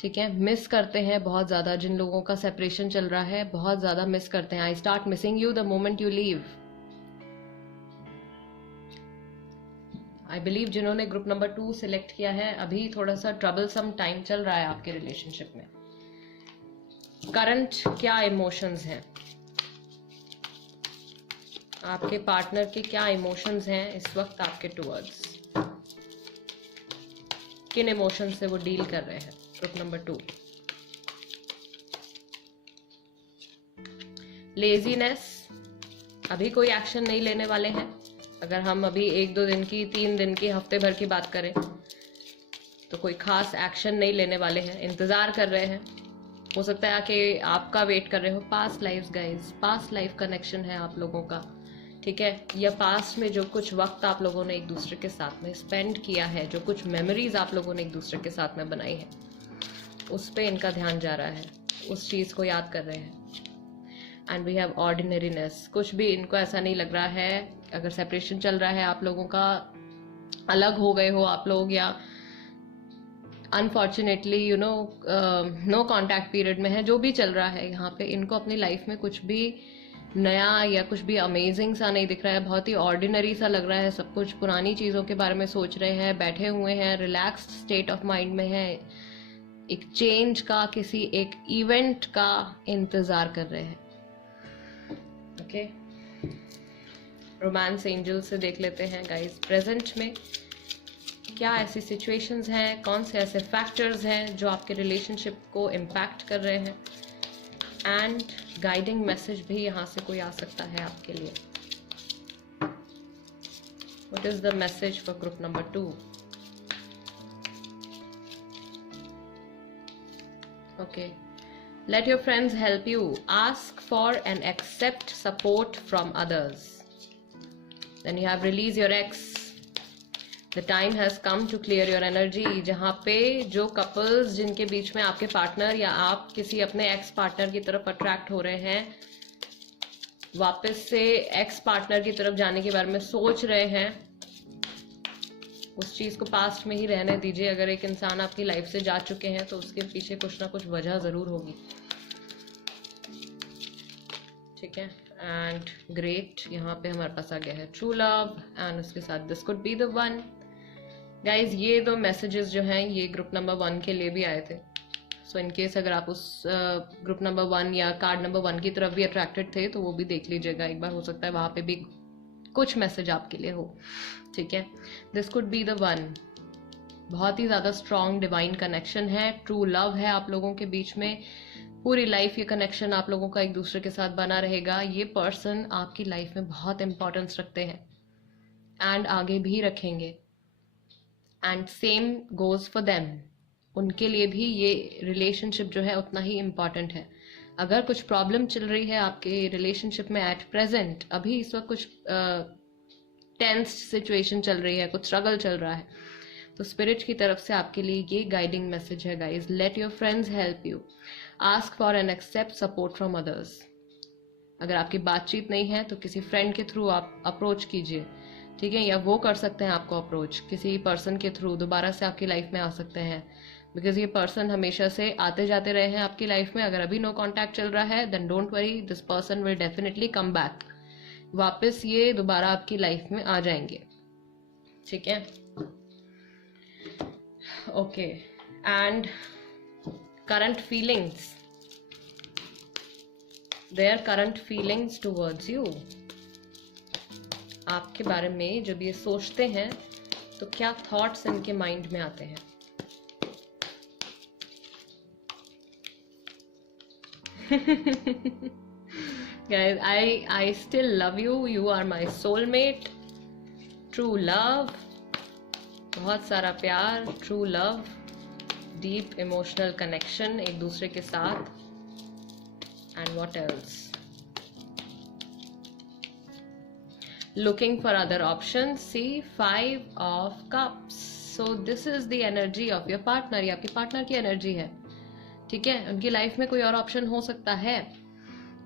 ठीक है, मिस करते हैं बहुत ज्यादा, जिन लोगों का सेपरेशन चल रहा है बहुत ज्यादा मिस करते हैं। आई start missing you the moment you leave. I believe जिन्होंने ग्रुप नंबर 2 सिलेक्ट किया है, अभी थोड़ा सा ट्रबलसम टाइम चल रहा है आपके रिलेशनशिप में। करंट क्या इमोशंस हैं, आपके पार्टनर के क्या इमोशंस हैं इस वक्त आपके टुवर्ड्स, किन इमोशंस से वो डील कर रहे हैं। ग्रुप नंबर 2, लेजीनेस, अभी कोई एक्शन नहीं लेने वाले हैं। अगर हम अभी 1-2 दिन की, 3 दिन की, हफ्ते भर की बात करें तो कोई खास एक्शन नहीं लेने वाले हैं, इंतजार कर रहे हैं। हो सकता है कि आपका वेट कर रहे हो। Past life guys, past life connection है आप लोगों का। ठीक है, या पास्ट में जो कुछ वक्त आप लोगों ने एक दूसरे के साथ में स्पेंड किया है, जो कुछ मेमोरीज आप लोगों ने एक दूसरे के साथ में बनाई है, उस पे इनका ध्यान जा रहा है, उस चीज को याद कर रहे हैं। एंड वी हैव ऑर्डिनरीनेस, कुछ भी इनको ऐसा नहीं लग रहा है, अगर सेपरेशन चल रहा है आप लोगों का, अलग हो गए हो आप लोग, या अनफॉर्चुनेटली नो कॉन्टैक्ट पीरियड में है, जो भी चल रहा है यहाँ पे, इनको अपनी लाइफ में कुछ भी नया या कुछ भी अमेजिंग सा नहीं दिख रहा है, बहुत ही ऑर्डिनरी सा लग रहा है सब कुछ। पुरानी चीज़ों के बारे में सोच रहे हैं, बैठे हुए हैं, रिलैक्स्ड स्टेट ऑफ माइंड में है, एक चेंज का, किसी एक इवेंट का इंतजार कर रहे हैं। ओके, रोमांस एंजल से देख लेते हैं गाइस, प्रेजेंट में क्या ऐसी सिचुएशंस हैं, कौन से ऐसे फैक्टर्स हैं जो आपके रिलेशनशिप को इम्पैक्ट कर रहे हैं। एंड गाइडिंग मैसेज भी यहाँ से कोई आ सकता है आपके लिए। What is the message for group number 2? Okay, let your friends help you, ask for and accept support from others. Then you have release your ex. The time has come to clear your energy. जहाँ पे जो couples जिनके बीच में आपके partner या आप किसी अपने एक्स पार्टनर की तरफ अट्रैक्ट हो रहे हैं, वापस से एक्स पार्टनर की तरफ जाने के बारे में सोच रहे हैं, उस चीज को पास्ट में ही रहने दीजिए। अगर एक इंसान आपकी लाइफ से जा चुके हैं तो उसके पीछे कुछ ना कुछ वजह जरूर होगी। ठीक है, एंड ग्रेट, यहाँ पे हमारे पास आ गया है ट्रू लव, एंड उसके साथ this could be the one. Guys, ये 2 मैसेजेस जो हैं ये ग्रुप नंबर 1 के लिए भी आए थे। सो इन केस अगर आप उस ग्रुप नंबर 1 या कार्ड नंबर 1 की तरफ भी अट्रैक्टेड थे तो वो भी देख लीजिएगा एक बार, हो सकता है वहाँ पे भी कुछ मैसेज आपके लिए हो, ठीक है। This could be the one. बहुत ही ज़्यादा स्ट्रॉन्ग डिवाइन कनेक्शन है, ट्रू लव है आप लोगों के बीच में, पूरी लाइफ ये कनेक्शन आप लोगों का एक दूसरे के साथ बना रहेगा। ये पर्सन आपकी लाइफ में बहुत इंपॉर्टेंस रखते हैं एंड आगे भी रखेंगे, and same goes for them. उनके लिए भी ये रिलेशनशिप जो है उतना ही इम्पॉर्टेंट है। अगर कुछ प्रॉब्लम चल रही है आपके रिलेशनशिप में एट प्रेजेंट, अभी इस वक्त कुछ टेंस सिचुएशन चल रही है, कुछ स्ट्रगल चल रहा है, तो स्पिरिट की तरफ से आपके लिए ये गाइडिंग मैसेज है guys, let your friends help you, ask for and accept support from others. अगर आपकी बातचीत नहीं है तो किसी फ्रेंड के थ्रू आप अप्रोच कीजिए, ठीक है, या वो कर सकते हैं आपको अप्रोच, किसी पर्सन के थ्रू दोबारा से आपकी लाइफ में आ सकते हैं, बिकॉज ये पर्सन हमेशा से आते जाते रहे हैं आपकी लाइफ में। अगर अभी नो कॉन्टैक्ट चल रहा है then don't worry, this person will definitely come back, वापस ये दोबारा आपकी लाइफ में आ जाएंगे, ठीक है। Okay, and current feelings, there current feelings towards you, आपके बारे में जब ये सोचते हैं तो क्या थॉट्स इनके माइंड में आते हैं। Guys, I still love you. You are my soulmate. True love, बहुत सारा प्यार, true love, deep emotional connection एक दूसरे के साथ, and what else, looking for other option, see 5 of cups. So this is the energy of your partner, ये आपके partner की एनर्जी है, ठीक है। उनकी लाइफ में कोई और ऑप्शन हो सकता है,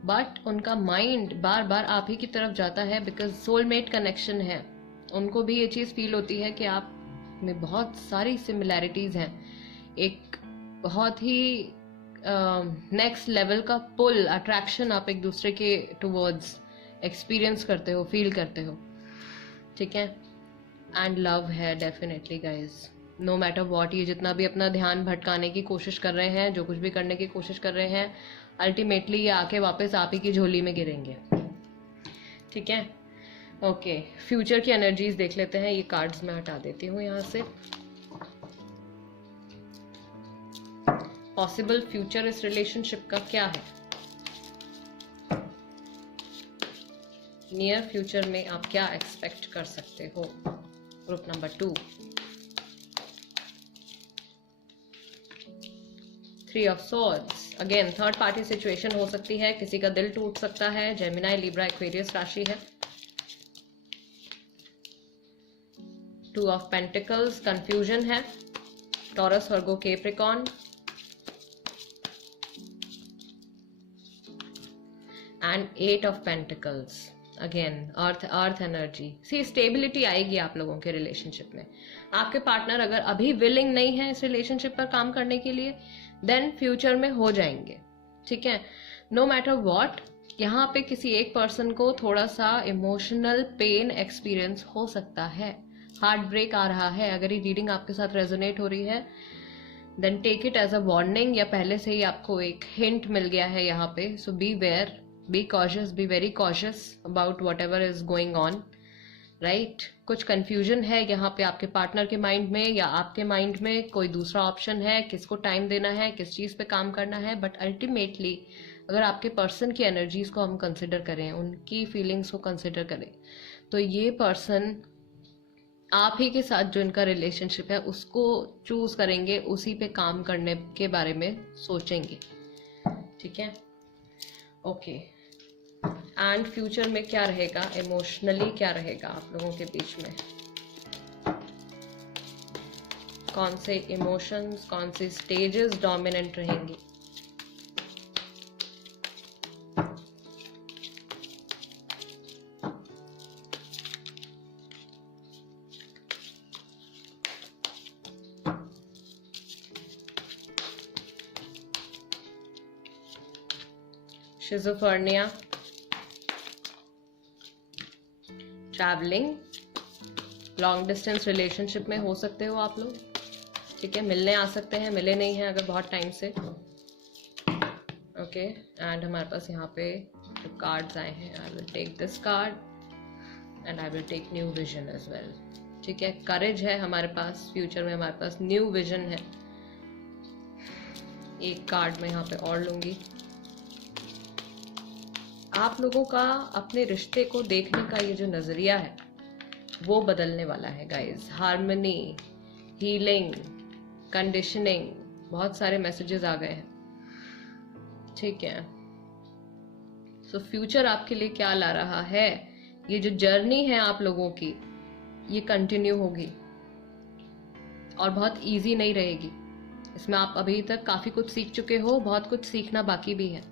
बट उनका माइंड बार बार आप ही की तरफ जाता है, बिकॉज सोलमेट कनेक्शन है। उनको भी ये चीज़ फील होती है कि आप में बहुत सारी सिमिलैरिटीज़ हैं, एक बहुत ही नेक्स्ट लेवल का पुल, अट्रैक्शन आप एक दूसरे के टुवर्ड्स एक्सपीरियंस करते हो, फील करते हो, ठीक है। एंड लव है definitely guys, no matter what. ये जितना भी अपना ध्यान भटकाने की कोशिश कर रहे हैं, जो कुछ भी करने की कोशिश कर रहे हैं, अल्टीमेटली ये आके वापस आप ही की झोली में गिरेंगे, ठीक है। ओके, फ्यूचर की एनर्जीज देख लेते हैं। ये कार्ड्स मैं हटा देती हूँ यहाँ से। पॉसिबल फ्यूचर इस रिलेशनशिप का क्या है, नियर फ्यूचर में आप क्या एक्सपेक्ट कर सकते हो। Group number 2, 3 of swords, again third party situation हो सकती है, किसी का दिल टूट सकता है, जेमिनाई, लिब्रा, एक्वेरियस राशि है। 2 ऑफ पेंटिकल्स, कंफ्यूजन है, Taurus, Virgo, Capricorn, and 8 of pentacles, again earth energy. See stability आएगी आप लोगों के रिलेशनशिप में। आपके पार्टनर अगर अभी विलिंग नहीं है इस रिलेशनशिप पर काम करने के लिए, देन फ्यूचर में हो जाएंगे, ठीक है। नो मैटर व्हाट, यहाँ पे किसी एक पर्सन को थोड़ा सा इमोशनल पेन एक्सपीरियंस हो सकता है, हार्ट ब्रेक आ रहा है। अगर ये रीडिंग आपके साथ रेजोनेट हो रही है then take it as a warning, या पहले से ही आपको एक हिंट मिल गया है यहाँ पे। So be aware, be cautious, be very cautious about whatever is going on, right. कुछ कंफ्यूजन है यहाँ पे आपके पार्टनर के माइंड में या आपके माइंड में, कोई दूसरा ऑप्शन है, किसको टाइम देना है, किस चीज़ पे काम करना है। बट अल्टीमेटली अगर आपके पर्सन की एनर्जीज को हम कंसिडर करें, उनकी फीलिंग्स को कंसिडर करें, तो ये पर्सन आप ही के साथ जो इनका रिलेशनशिप है उसको चूज करेंगे, उसी पे काम करने के बारे में सोचेंगे, ठीक है। ओके, एंड फ्यूचर में क्या रहेगा, इमोशनली क्या रहेगा आप लोगों के बीच में, कौन से इमोशंस, कौन सी स्टेजेस डोमिनेंट रहेंगी। Schizophrenia, travelling, long distance relationship में हो सकते हो आप लोग, ठीक है। मिलने आ सकते हैं, मिले नहीं हैं अगर बहुत टाइम से, ओके। एंड हमारे पास यहाँ पे जो कार्ड्स आए हैं, I will take this card, and I will take new vision as well. ठीक है, करेज है हमारे पास, फ्यूचर में हमारे पास न्यू विजन है। एक कार्ड मैं यहाँ पे और लूंगी। आप लोगों का अपने रिश्ते को देखने का ये जो नजरिया है वो बदलने वाला है गाइस। हार्मनी, हीलिंग, कंडीशनिंग, बहुत सारे मैसेजेस आ गए हैं। ठीक है, सो फ्यूचर आपके लिए क्या ला रहा है, ये जो जर्नी है आप लोगों की ये कंटिन्यू होगी और बहुत इजी नहीं रहेगी। इसमें आप अभी तक काफी कुछ सीख चुके हो, बहुत कुछ सीखना बाकी भी है,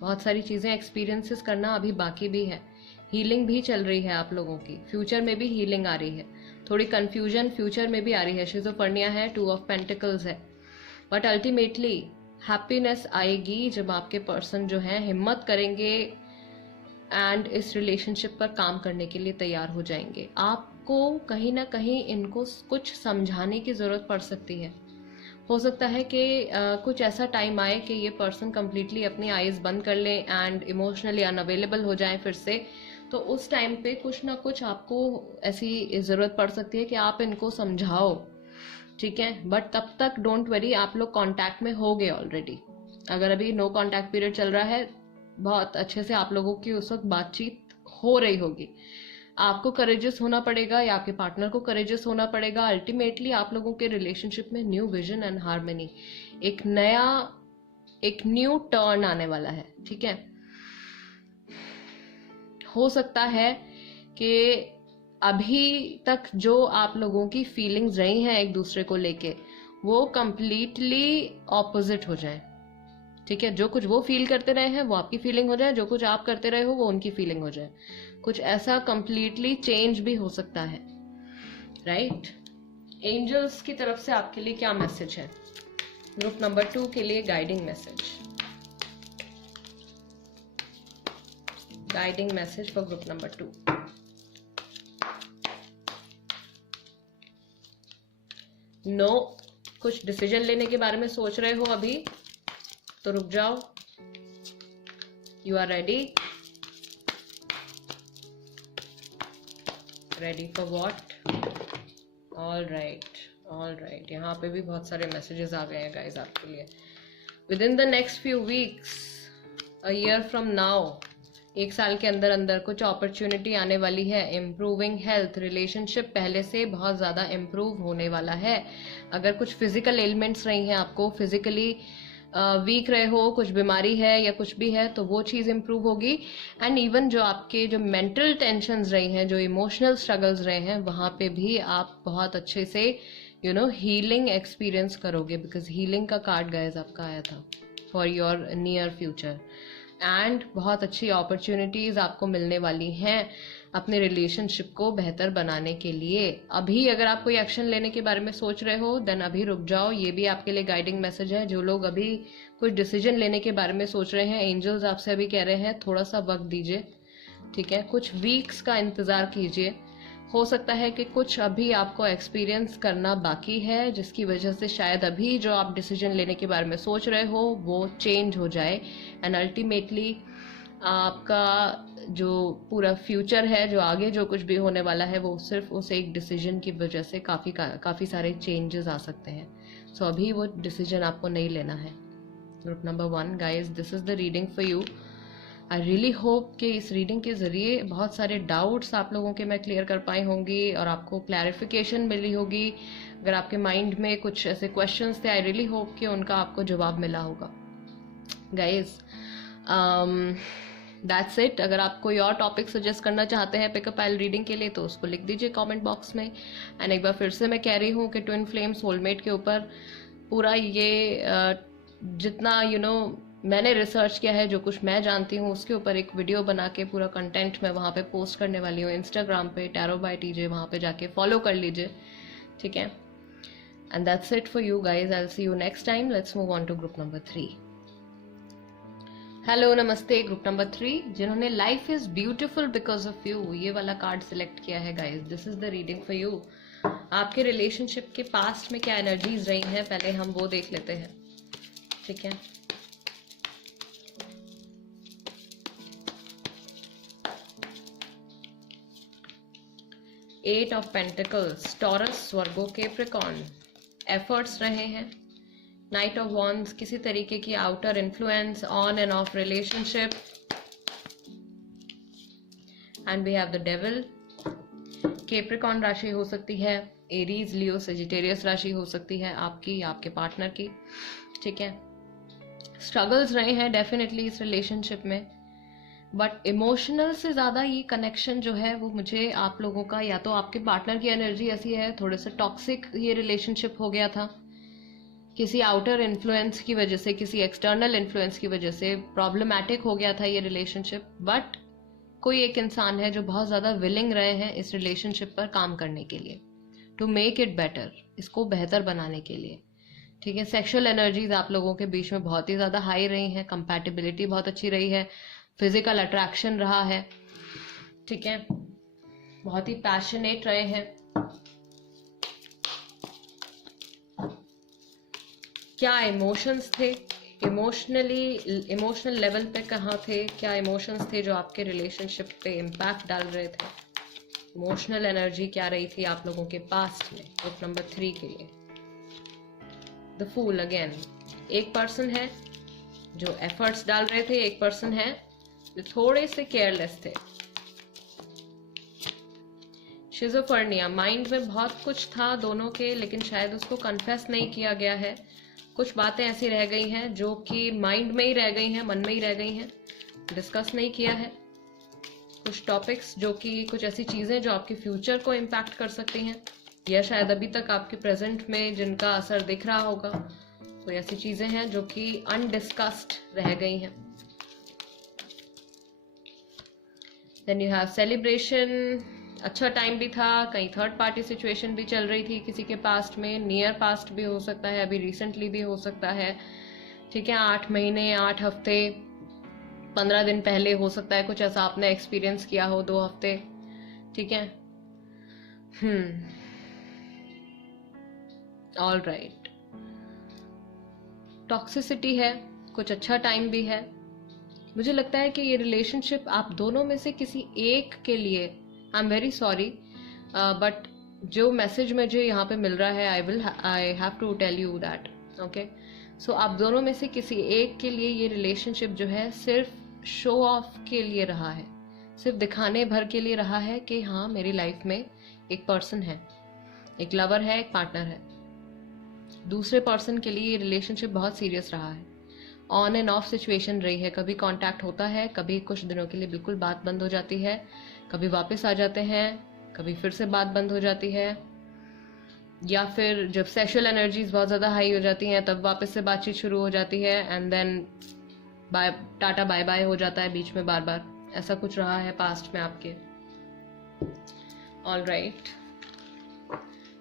बहुत सारी चीजें एक्सपीरियंसेस करना अभी बाकी भी है। हीलिंग भी चल रही है आप लोगों की, फ्यूचर में भी हीलिंग आ रही है। थोड़ी कंफ्यूजन फ्यूचर में भी आ रही है, शिज़ोफ्रेनिया है, 2 ऑफ पेंटिकल्स है, बट अल्टीमेटली हैप्पीनेस आएगी जब आपके पर्सन जो है हिम्मत करेंगे एंड इस रिलेशनशिप पर काम करने के लिए तैयार हो जाएंगे। आपको कहीं ना कहीं इनको कुछ समझाने की जरूरत पड़ सकती है। हो सकता है कि कुछ ऐसा टाइम आए कि ये पर्सन कम्प्लीटली अपनी आईज बंद कर ले एंड इमोशनली अनअवेलेबल हो जाए फिर से, तो उस टाइम पे कुछ ना कुछ आपको ऐसी जरूरत पड़ सकती है कि आप इनको समझाओ। ठीक है, बट तब तक डोंट वरी, आप लोग कांटेक्ट में हो गए ऑलरेडी। अगर अभी नो कांटेक्ट पीरियड चल रहा है, बहुत अच्छे से आप लोगों की उस वक्त बातचीत हो रही होगी। आपको करेजियस होना पड़ेगा या आपके पार्टनर को करेजियस होना पड़ेगा। अल्टीमेटली आप लोगों के रिलेशनशिप में न्यू विजन एंड हार्मनी, एक न्यू टर्न आने वाला है। ठीक है, हो सकता है कि अभी तक जो आप लोगों की फीलिंग्स रही हैं एक दूसरे को लेके वो कंप्लीटली ऑपोजिट हो जाए। ठीक है, जो कुछ वो फील करते रहे हैं वो आपकी फीलिंग हो जाए, जो कुछ आप करते रहे हो वो उनकी फीलिंग हो जाए। कुछ ऐसा कंप्लीटली चेंज भी हो सकता है। राइट, एंजल्स की तरफ से आपके लिए क्या मैसेज है ग्रुप नंबर 2 के लिए? Guiding message, guiding message for group number 2। No, कुछ डिसीजन लेने के बारे में सोच रहे हो अभी तो रुक जाओ। You are ready, ready for what? All right, यहाँ पे भी बहुत सारे मैसेजेस आ गए हैं गाइस आपके लिए। With in the next few weeks, a year from now, 1 साल के अंदर अंदर कुछ अपॉर्चुनिटी आने वाली है। इम्प्रूविंग हेल्थ, रिलेशनशिप पहले से बहुत ज़्यादा इम्प्रूव होने वाला है। अगर कुछ फिजिकल एलिमेंट्स रही हैं, आपको फिजिकली वीक रहे हो, कुछ बीमारी है या कुछ भी है, तो वो चीज़ इम्प्रूव होगी। एंड इवन जो आपके जो मेंटल टेंशन्स रही हैं, जो इमोशनल स्ट्रगल्स रहे हैं, वहाँ पे भी आप बहुत अच्छे से हीलिंग एक्सपीरियंस करोगे, बिकॉज हीलिंग का कार्ड गाइस आपका आया था for your near future. And बहुत अच्छी अपॉर्चुनिटीज़ आपको मिलने वाली हैं अपने रिलेशनशिप को बेहतर बनाने के लिए। अभी अगर आप कोई एक्शन लेने के बारे में सोच रहे हो देन अभी रुक जाओ, ये भी आपके लिए गाइडिंग मैसेज है। जो लोग अभी कुछ डिसीजन लेने के बारे में सोच रहे हैं, एंजल्स आपसे अभी कह रहे हैं थोड़ा सा वक्त दीजिए। ठीक है, कुछ वीक्स का इंतज़ार कीजिए। हो सकता है कि कुछ अभी आपको एक्सपीरियंस करना बाकी है, जिसकी वजह से शायद अभी जो आप डिसीजन लेने के बारे में सोच रहे हो वो चेंज हो जाए एंड अल्टीमेटली आपका जो पूरा फ्यूचर है, जो आगे जो कुछ भी होने वाला है, वो सिर्फ उस एक डिसीजन की वजह से काफ़ी सारे चेंजेस आ सकते हैं। सो अभी वो डिसीजन आपको नहीं लेना है। Group number 1 guys, this is the reading for you. I really hope कि इस रीडिंग के ज़रिए बहुत सारे डाउट्स आप लोगों के मैं क्लियर कर पाई होंगी और आपको क्लैरिफिकेशन मिली होगी। अगर आपके माइंड में कुछ ऐसे क्वेश्चंस थे, आई रियली होप कि उनका आपको जवाब मिला होगा गाइज। That's it. अगर आप कोई और टॉपिक सजेस्ट करना चाहते हैं पिकअप आइल रीडिंग के लिए तो उसको लिख दीजिए कमेंट बॉक्स में। एंड एक बार फिर से मैं कह रही हूँ कि ट्विन फ्लेम सोलमेट के ऊपर पूरा ये जितना मैंने रिसर्च किया है, जो कुछ मैं जानती हूँ, उसके ऊपर एक वीडियो बना के पूरा कंटेंट मैं वहाँ पे पोस्ट करने वाली हूँ इंस्टाग्राम पे, टैरो बाय टीजे, वहाँ पे जाके फॉलो कर लीजिए। ठीक है, and that's it for you guys. I will see you next time. Let's move on to group number 3। Hello, नमस्ते ग्रुप नंबर 3, जिन्होंने life is beautiful because of you ये वाला कार्ड सिलेक्ट किया है guys, this is the reading for you. आपके relationship के past में क्या एनर्जीज रही हैं, पहले हम वो देख लेते हैं। ठीक है, 8 of pentacles, Taurus, Virgo, Capricorn, efforts रहे हैं। नाइट ऑफ वॉन्ड्स, किसी तरीके की outer influence, on and off relationship, and we have the devil. Capricorn राशि हो सकती है, एरीज, लियो, सेजिटेरियस राशि हो सकती है आपकी या आपके पार्टनर की, ठीक है। स्ट्रगल्स रहे हैं डेफिनेटली इस रिलेशनशिप में, बट इमोशनल से ज़्यादा ये कनेक्शन जो है वो मुझे आप लोगों का, या तो आपके पार्टनर की एनर्जी ऐसी है, थोड़े से टॉक्सिक ये रिलेशनशिप हो गया था, किसी आउटर इन्फ्लुएंस की वजह से, किसी एक्सटर्नल इन्फ्लुएंस की वजह से प्रॉब्लमैटिक हो गया था ये रिलेशनशिप, बट कोई एक इंसान है जो बहुत ज़्यादा विलिंग रहे हैं इस रिलेशनशिप पर काम करने के लिए, टू मेक इट बेटर, इसको बेहतर बनाने के लिए, ठीक है। सेक्सुअल एनर्जीज आप लोगों के बीच में बहुत ही ज़्यादा हाई रही हैं, कंपैटिबिलिटी बहुत अच्छी रही है, फिजिकल अट्रैक्शन रहा है, ठीक है, बहुत ही पैशनेट रहे हैं। क्या इमोशंस थे, इमोशनल लेवल पे कहाँ थे, क्या इमोशंस थे जो आपके रिलेशनशिप पे इम्पैक्ट डाल रहे थे, इमोशनल एनर्जी क्या रही थी आप लोगों के पास्ट में, ग्रुप नंबर 3 के लिए। द फूल अगेन, एक पर्सन है जो एफर्ट्स डाल रहे थे, एक पर्सन है जो थोड़े से केयरलेस थे। शिज़ोफ्रेनिया, माइंड में बहुत कुछ था दोनों के, लेकिन शायद उसको कन्फेस नहीं किया गया है, कुछ बातें ऐसी रह गई हैं जो कि माइंड में ही रह गई हैं, मन में ही रह गई हैं, डिस्कस नहीं किया है। कुछ टॉपिक्स जो कि, कुछ ऐसी चीज़ें जो आपके फ्यूचर को इम्पैक्ट कर सकती हैं, या शायद अभी तक आपके प्रेजेंट में जिनका असर दिख रहा होगा, कोई ऐसी चीज़ें हैं जो कि अनडिस्कस्ड रह गई हैं। देन यू हैव सेलिब्रेशन, अच्छा टाइम भी था, कहीं थर्ड पार्टी सिचुएशन भी चल रही थी किसी के पास्ट में, नियर पास्ट भी हो सकता है, अभी रिसेंटली भी हो सकता है, ठीक है। 8 महीने, 8 हफ्ते, 15 दिन पहले हो सकता है कुछ ऐसा आपने एक्सपीरियंस किया हो, 2 हफ्ते, ठीक है। ऑल राइट, टॉक्सिसिटी है, कुछ अच्छा टाइम भी है। मुझे लगता है कि ये रिलेशनशिप आप दोनों में से किसी एक के लिए, I am very sorry, but जो मैसेज मुझे यहाँ पे मिल रहा है, I have to tell you that, okay. So आप दोनों में से किसी एक के लिए ये रिलेशनशिप जो है सिर्फ शो ऑफ के लिए रहा है, सिर्फ दिखाने भर के लिए रहा है कि हाँ मेरी लाइफ में एक पर्सन है, एक लवर है, एक पार्टनर है। दूसरे पर्सन के लिए ये रिलेशनशिप बहुत सीरियस रहा है, ऑन एंड ऑफ सिचुएशन रही है, कभी कांटेक्ट होता है, कभी कुछ दिनों के लिए बिल्कुल बात बंद हो जाती है, कभी वापस आ जाते हैं, कभी फिर से बात बंद हो जाती है, या फिर जब सेक्सुअल एनर्जीज बहुत ज़्यादा हाई हो जाती हैं तब वापस से बातचीत शुरू हो जाती है, and then bye tata bye bye हो जाता है बीच में बार बार, ऐसा कुछ रहा है पास्ट में आपके। ऑल राइट,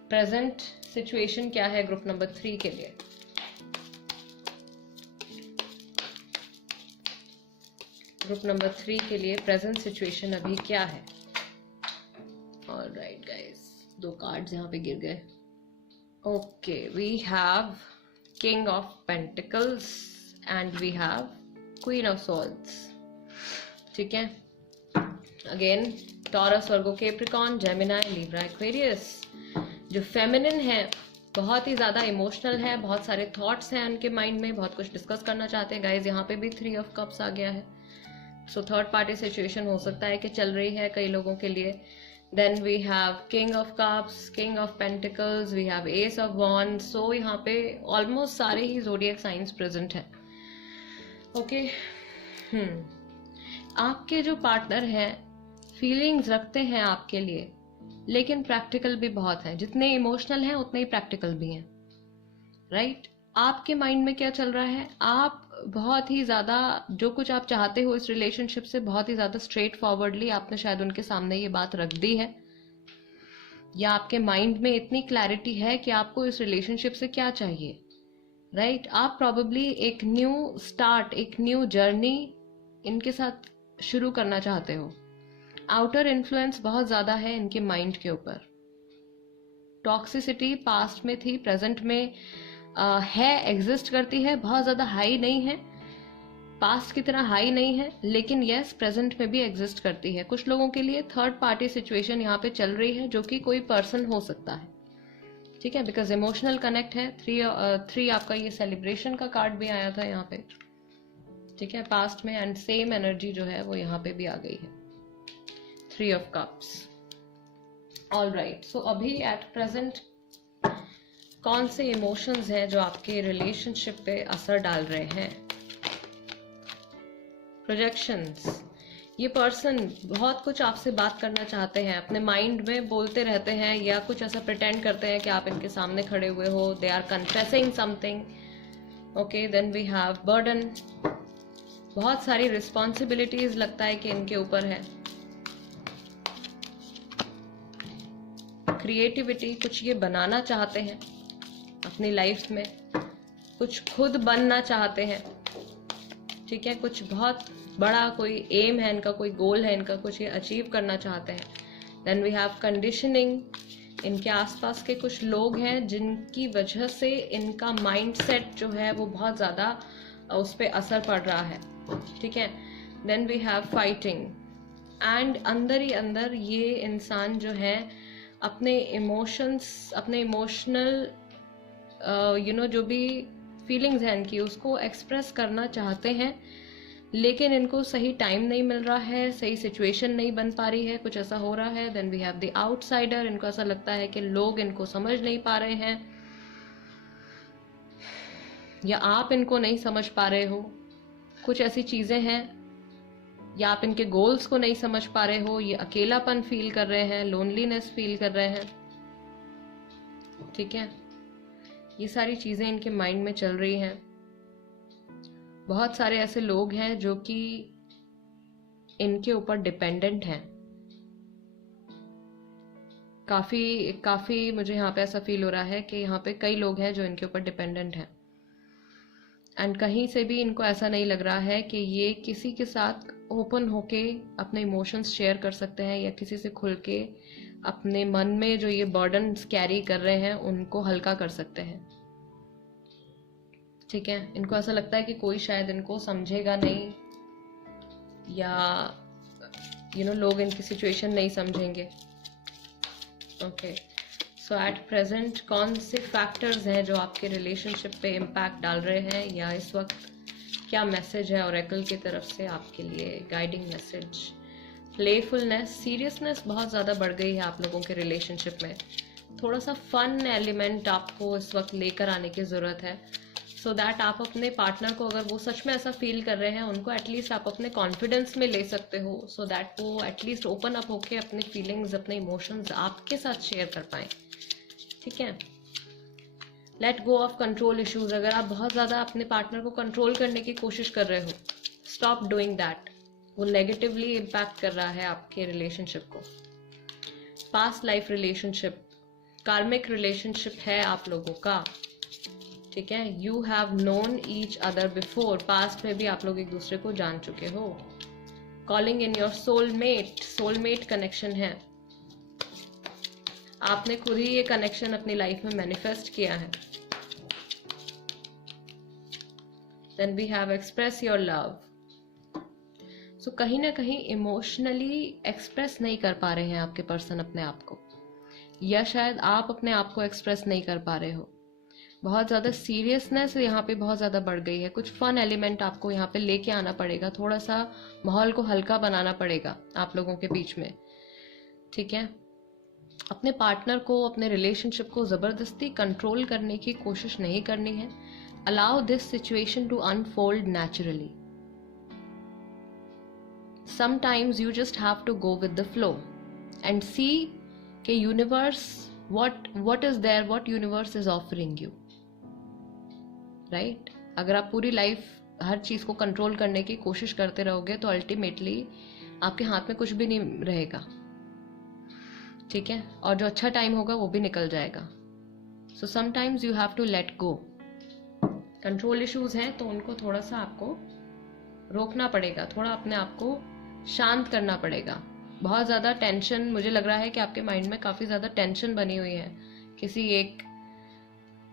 प्रेजेंट सिचुएशन क्या है ग्रुप नंबर 3 के लिए? ग्रुप नंबर 3 के लिए प्रेजेंट सिचुएशन अभी क्या है? ऑल राइट गाइस, 2 कार्ड्स यहाँ पे गिर गए। Okay, we have king of pentacles and we have queen of swords, ठीक है। Again Taurus, Virgo, Capricorn, Gemini, Libra, Aquarius. जो फेमिनिन है बहुत ही ज़्यादा इमोशनल है, बहुत सारे थॉट्स हैं उनके माइंड में, बहुत कुछ डिस्कस करना चाहते हैं गाइज। यहाँ पे भी 3 ऑफ कप्स आ गया है, सो थर्ड पार्टी सिचुएशन हो सकता है कि चल रही है कई लोगों के लिए। Then we have king of cups, king of pentacles, we have ace of wand. So यहाँ पे ऑलमोस्ट सारे ही ज़ोडिएक साइंस प्रेजेंट हैं, ओके। आपके जो पार्टनर हैं फीलिंग्स रखते हैं आपके लिए, लेकिन प्रैक्टिकल भी बहुत हैं, जितने इमोशनल हैं उतने ही प्रैक्टिकल भी हैं, राइट। आपके माइंड में क्या चल रहा है? आप बहुत ही ज़्यादा जो कुछ आप चाहते हो इस रिलेशनशिप से, बहुत ही ज़्यादा स्ट्रेट फॉरवर्डली आपने शायद उनके सामने ये बात रख दी है, या आपके माइंड में इतनी क्लैरिटी है कि आपको इस रिलेशनशिप से क्या चाहिए, राइट। आप प्रॉबेबली एक न्यू स्टार्ट, एक न्यू जर्नी इनके साथ शुरू करना चाहते हो। आउटर इन्फ्लुएंस बहुत ज़्यादा है इनके माइंड के ऊपर। टॉक्सिसिटी पास्ट में थी, प्रेजेंट में है, एग्जिस्ट करती है, बहुत ज़्यादा हाई नहीं है, पास्ट की तरह हाई नहीं है, लेकिन यस प्रेजेंट में भी एग्जिस्ट करती है। कुछ लोगों के लिए थर्ड पार्टी सिचुएशन यहाँ पे चल रही है, जो कि कोई पर्सन हो सकता है, ठीक है, बिकॉज इमोशनल कनेक्ट है। थ्री आपका ये सेलिब्रेशन का कार्ड भी आया था यहाँ पे, ठीक है, पास्ट में, एंड सेम एनर्जी जो है वो यहाँ पे भी आ गई है, 3 ऑफ कप्स। ऑल राइट, सो अभी एट प्रेजेंट कौन से इमोशंस हैं जो आपके रिलेशनशिप पे असर डाल रहे हैं? प्रोजेक्शंस, ये पर्सन बहुत कुछ आपसे बात करना चाहते हैं, अपने माइंड में बोलते रहते हैं या कुछ ऐसा प्रिटेंड करते हैं कि आप इनके सामने खड़े हुए हो, they are confessing something. Okay, then we have burden, बहुत सारी रिस्पॉन्सिबिलिटीज लगता है कि इनके ऊपर है। क्रिएटिविटी, कुछ ये बनाना चाहते हैं अपनी लाइफ में, कुछ खुद बनना चाहते हैं, ठीक है, कुछ बहुत बड़ा कोई एम है इनका, कोई गोल है इनका, कुछ ये अचीव करना चाहते हैं। देन वी हैव कंडीशनिंग, इनके आसपास के कुछ लोग हैं जिनकी वजह से इनका माइंडसेट जो है वो बहुत ज़्यादा उस पर असर पड़ रहा है, ठीक है। Then we have fighting, and अंदर ही अंदर ये इंसान जो है अपने इमोशंस, अपने इमोशनल जो भी फीलिंग्स हैं इनकी, उसको एक्सप्रेस करना चाहते हैं, लेकिन इनको सही टाइम नहीं मिल रहा है, सही सिचुएशन नहीं बन पा रही है, कुछ ऐसा हो रहा है। Then we have the outsider, इनको ऐसा लगता है कि लोग इनको समझ नहीं पा रहे हैं या आप इनको नहीं समझ पा रहे हो, कुछ ऐसी चीजें हैं, या आप इनके गोल्स को नहीं समझ पा रहे हो, ये अकेलापन फील कर रहे हैं, लोनलीनेस फील कर रहे हैं, ठीक है। ये सारी चीजें इनके माइंड में चल रही हैं। बहुत सारे ऐसे लोग हैं जो कि इनके ऊपर डिपेंडेंट हैं। काफी मुझे यहाँ पे ऐसा फील हो रहा है कि यहाँ पे कई लोग हैं जो इनके ऊपर डिपेंडेंट हैं, एंड कहीं से भी इनको ऐसा नहीं लग रहा है कि ये किसी के साथ ओपन होके अपने इमोशंस शेयर कर सकते हैं, या किसी से खुल के अपने मन में जो ये बर्डन्स कैरी कर रहे हैं उनको हल्का कर सकते हैं, ठीक है। इनको ऐसा लगता है कि कोई शायद इनको समझेगा नहीं, या लोग इनकी सिचुएशन नहीं समझेंगे। ओके, सो एट प्रेजेंट कौन से फैक्टर्स हैं जो आपके रिलेशनशिप पे इम्पैक्ट डाल रहे हैं, या इस वक्त क्या मैसेज है ऑरेकल की तरफ से आपके लिए, गाइडिंग मैसेज? प्लेफुलनेस, सीरियसनेस बहुत ज़्यादा बढ़ गई है आप लोगों के रिलेशनशिप में, थोड़ा सा फन एलिमेंट आपको इस वक्त लेकर आने की ज़रूरत है, सो दैट आप अपने पार्टनर को, अगर वो सच में ऐसा फील कर रहे हैं, उनको एटलीस्ट आप अपने कॉन्फिडेंस में ले सकते हो, सो दैट वो एटलीस्ट ओपन अप होके अपने फीलिंग्स, अपने इमोशंस आपके साथ शेयर कर पाएँ, ठीक है। Let go of control issues, अगर आप बहुत ज़्यादा अपने पार्टनर को कंट्रोल करने की कोशिश कर रहे हो, स्टॉप डूइंग दैट, वो नेगेटिवली इम्पैक्ट कर रहा है आपके रिलेशनशिप को। पास्ट लाइफ रिलेशनशिप, कार्मिक रिलेशनशिप है आप लोगों का, ठीक है। You have known each other before, past में भी आप लोग एक दूसरे को जान चुके हो। Calling in your soulmate, soulmate connection है, आपने खुद ही ये कनेक्शन अपनी लाइफ में मैनिफेस्ट किया है। Then we have express your love, so कहीं ना कहीं इमोशनली एक्सप्रेस नहीं कर पा रहे हैं आपके पर्सन अपने आप को, या शायद आप अपने आप को एक्सप्रेस नहीं कर पा रहे हो। बहुत ज़्यादा सीरियसनेस यहाँ पे बहुत ज़्यादा बढ़ गई है, कुछ फन एलिमेंट आपको यहाँ पे लेके आना पड़ेगा, थोड़ा सा माहौल को हल्का बनाना पड़ेगा आप लोगों के बीच में, ठीक है। अपने पार्टनर को, अपने रिलेशनशिप को ज़बरदस्ती कंट्रोल करने की कोशिश नहीं करनी है। Allow this situation to unfold naturally. Sometimes you just have to go with the flow and see कि universe, what is there, what universe is offering you, right? अगर आप पूरी लाइफ हर चीज़ को कंट्रोल करने की कोशिश करते रहोगे तो अल्टीमेटली आपके हाथ में कुछ भी नहीं रहेगा, ठीक है, और जो अच्छा टाइम होगा वो भी निकल जाएगा। So sometimes you have to let go. Control issues हैं तो उनको थोड़ा सा आपको रोकना पड़ेगा, थोड़ा अपने आप को शांत करना पड़ेगा। बहुत ज़्यादा टेंशन, मुझे लग रहा है कि आपके माइंड में काफ़ी ज़्यादा टेंशन बनी हुई है किसी एक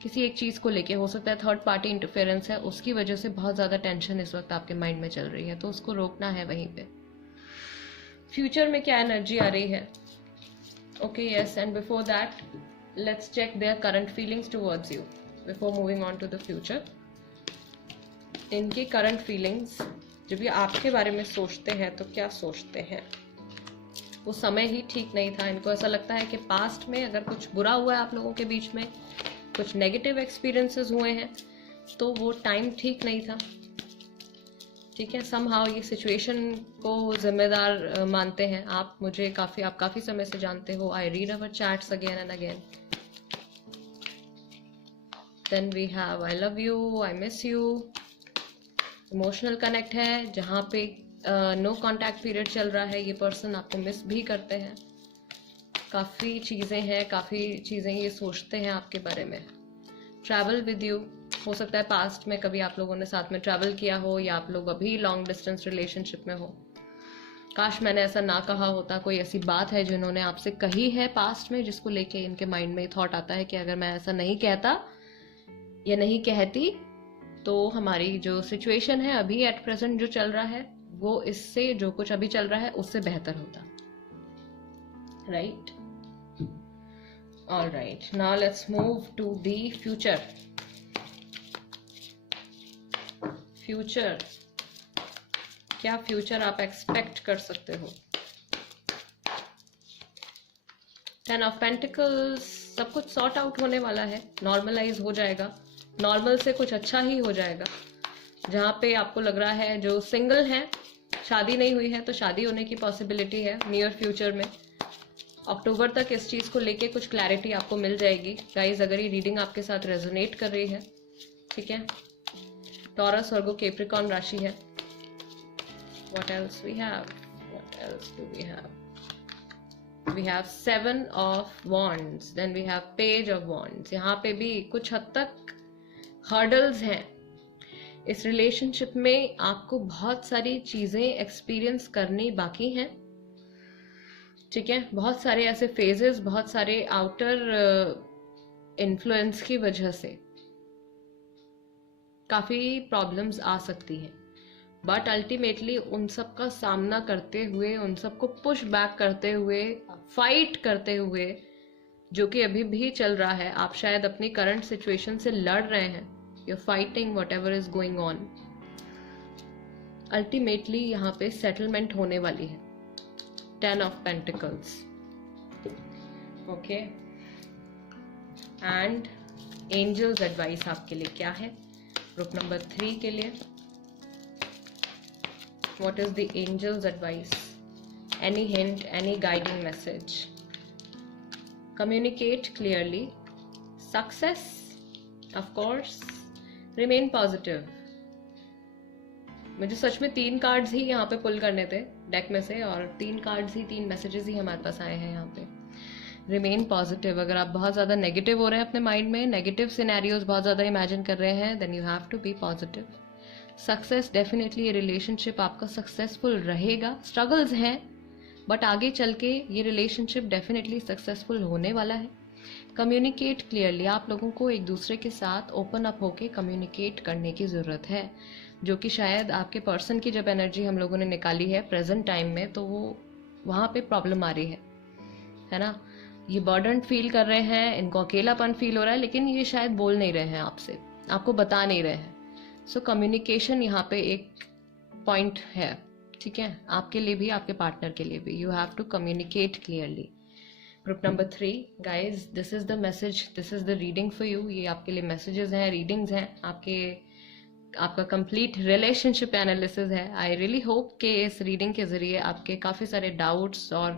किसी एक चीज़ को लेके, हो सकता है थर्ड पार्टी इंटरफेरेंस है, उसकी वजह से बहुत ज़्यादा टेंशन इस वक्त आपके माइंड में चल रही है, तो उसको रोकना है वहीं पे। फ्यूचर में क्या एनर्जी आ रही है? Okay, yes, and before that let's check their current feelings towards you before moving on to the future. इनकी करंट फीलिंग्स, जब ये आपके बारे में सोचते हैं तो क्या सोचते हैं? वो समय ही ठीक नहीं था। इनको ऐसा लगता है कि पास्ट में अगर कुछ बुरा हुआ है आप लोगों के बीच में, कुछ नेगेटिव एक्सपीरियंसेस हुए हैं, तो वो टाइम ठीक नहीं था। ठीक है, समहाउ ये सिचुएशन को जिम्मेदार मानते हैं। आप काफ़ी समय से जानते हो। I read our chats again and again. Then we have I love you, I miss you. Emotional connect है, जहाँ पे नो कॉन्टैक्ट पीरियड चल रहा है। ये पर्सन आपको मिस भी करते हैं। काफ़ी चीज़ें हैं, काफ़ी चीज़ें ये सोचते हैं आपके बारे में। ट्रैवल विद यू, हो सकता है पास्ट में कभी आप लोगों ने साथ में ट्रैवल किया हो, या आप लोग अभी लॉन्ग डिस्टेंस रिलेशनशिप में हो। काश मैंने ऐसा ना कहा होता। कोई ऐसी बात है जिन्होंने आपसे कही है पास्ट में, जिसको लेके इनके माइंड में थॉट आता है कि अगर मैं ऐसा नहीं कहता या नहीं कहती तो हमारी जो सिचुएशन है अभी एट प्रेजेंट जो चल रहा है, वो इससे, जो कुछ अभी चल रहा है उससे बेहतर होता। Right, all right, now let's move to the future. Future, क्या फ्यूचर आप एक्सपेक्ट कर सकते हो? 10 ऑफ पेंटिकल्स, सब कुछ सॉर्ट आउट होने वाला है, नॉर्मलाइज हो जाएगा, नॉर्मल से कुछ अच्छा ही हो जाएगा। जहाँ पे आपको लग रहा है, जो सिंगल है, शादी नहीं हुई है, तो शादी होने की पॉसिबिलिटी है नियर फ्यूचर में। अक्टूबर तक इस चीज़ को लेके कुछ क्लैरिटी आपको मिल जाएगी। गाइज, अगर ये रीडिंग आपके साथ रेजोनेट कर रही है, ठीक है, टॉरस, वर्गो, कैप्रिकॉर्न राशि है। What else we have? What else do we have? We have 7 of Wands, then we have Page of Wands. यहाँ पे भी कुछ हद तक हर्डल्स हैं। इस रिलेशनशिप में आपको बहुत सारी चीजें एक्सपीरियंस करनी बाकी हैं। ठीक है, बहुत सारे ऐसे फेजेस, बहुत सारे आउटर इन्फ्लुएंस की वजह से काफी प्रॉब्लम्स आ सकती हैं, बट अल्टीमेटली उन सब का सामना करते हुए, उन सबको पुश बैक करते हुए, फाइट करते हुए, जो कि अभी भी चल रहा है, आप शायद अपनी करंट सिचुएशन से लड़ रहे हैं, you fighting whatever is going on, ultimately यहाँ पे सेटलमेंट होने वाली है। 10 of pentacles, okay, and angels advice आपके लिए क्या है ग्रुप नंबर 3 के लिए? What is the angel's advice? Any hint, any guiding message? Communicate clearly. Success, of course. Remain positive. मुझे सच में 3 कार्ड्स ही यहाँ पे पुल करने थे डेक में से, और 3 कार्ड्स ही, 3 मैसेजेस ही हमारे पास आए हैं यहाँ पे। Remain positive. अगर आप बहुत ज़्यादा नेगेटिव हो रहे हैं अपने माइंड में, नेगेटिव सिनेरियोज बहुत ज़्यादा इमेजिन कर रहे हैं, then you have to be positive. Success, definitely ये रिलेशनशिप आपका सक्सेसफुल रहेगा। स्ट्रगल्स हैं, बट आगे चल के ये रिलेशनशिप डेफिनेटली सक्सेसफुल होने वाला है। कम्युनिकेट क्लियरली, आप लोगों को एक दूसरे के साथ ओपन अप होके कम्युनिकेट करने की ज़रूरत है, जो कि शायद आपके पर्सन की जब एनर्जी हम लोगों ने निकाली है प्रेजेंट टाइम में, तो वो वहाँ पे प्रॉब्लम आ रही है ना। ये बर्डन फील कर रहे हैं, इनको अकेलापन फील हो रहा है, लेकिन ये शायद बोल नहीं रहे हैं आपसे, आपको बता नहीं रहे हैं। सो कम्युनिकेशन यहाँ पे एक पॉइंट है, ठीक है, आपके लिए भी, आपके पार्टनर के लिए भी। You have to communicate clearly. Group number 3, guys, this is the message, this is the reading for you. ये आपके लिए मैसेजेस हैं, रीडिंग्स हैं, आपका कंप्लीट रिलेशनशिप एनालिसिस है। आई रियली होप कि इस रीडिंग के जरिए आपके काफ़ी सारे डाउट्स और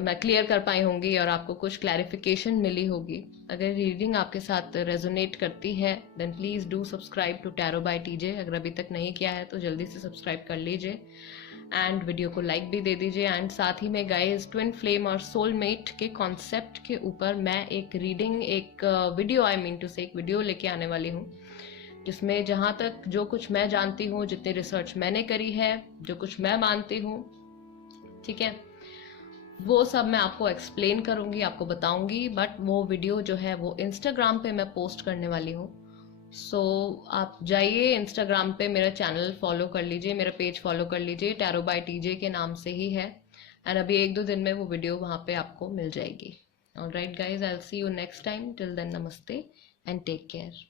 मैं क्लियर कर पाई होंगी, और आपको कुछ क्लैरिफिकेशन मिली होगी। अगर रीडिंग आपके साथ रेजोनेट करती है, then please do subscribe to tarot by TJ. अगर अभी तक नहीं किया है तो जल्दी से सब्सक्राइब कर लीजिए, एंड वीडियो को लाइक भी दे दीजिए। एंड साथ ही में गाइज, ट्विन फ्लेम और सोलमेट के कॉन्सेप्ट के ऊपर मैं एक रीडिंग, एक वीडियो, आई मीन टू से एक वीडियो लेके आने वाली हूँ, जिसमें जहाँ तक जो कुछ मैं जानती हूँ, जितनी रिसर्च मैंने करी है, जो कुछ मैं मानती हूँ, ठीक है, वो सब मैं आपको एक्सप्लेन करूंगी, आपको बताऊंगी, बट वो वीडियो जो है वो इंस्टाग्राम पे मैं पोस्ट करने वाली हूँ। सो आप जाइए इंस्टाग्राम पे, मेरा चैनल फॉलो कर लीजिए, मेरा पेज फॉलो कर लीजिए, टैरो बाय टीजे के नाम से ही है। एंड अभी 1-2 दिन में वो वीडियो वहाँ पे आपको मिल जाएगी। Alright guys, I will see you next time. Till then, नमस्ते एंड टेक केयर।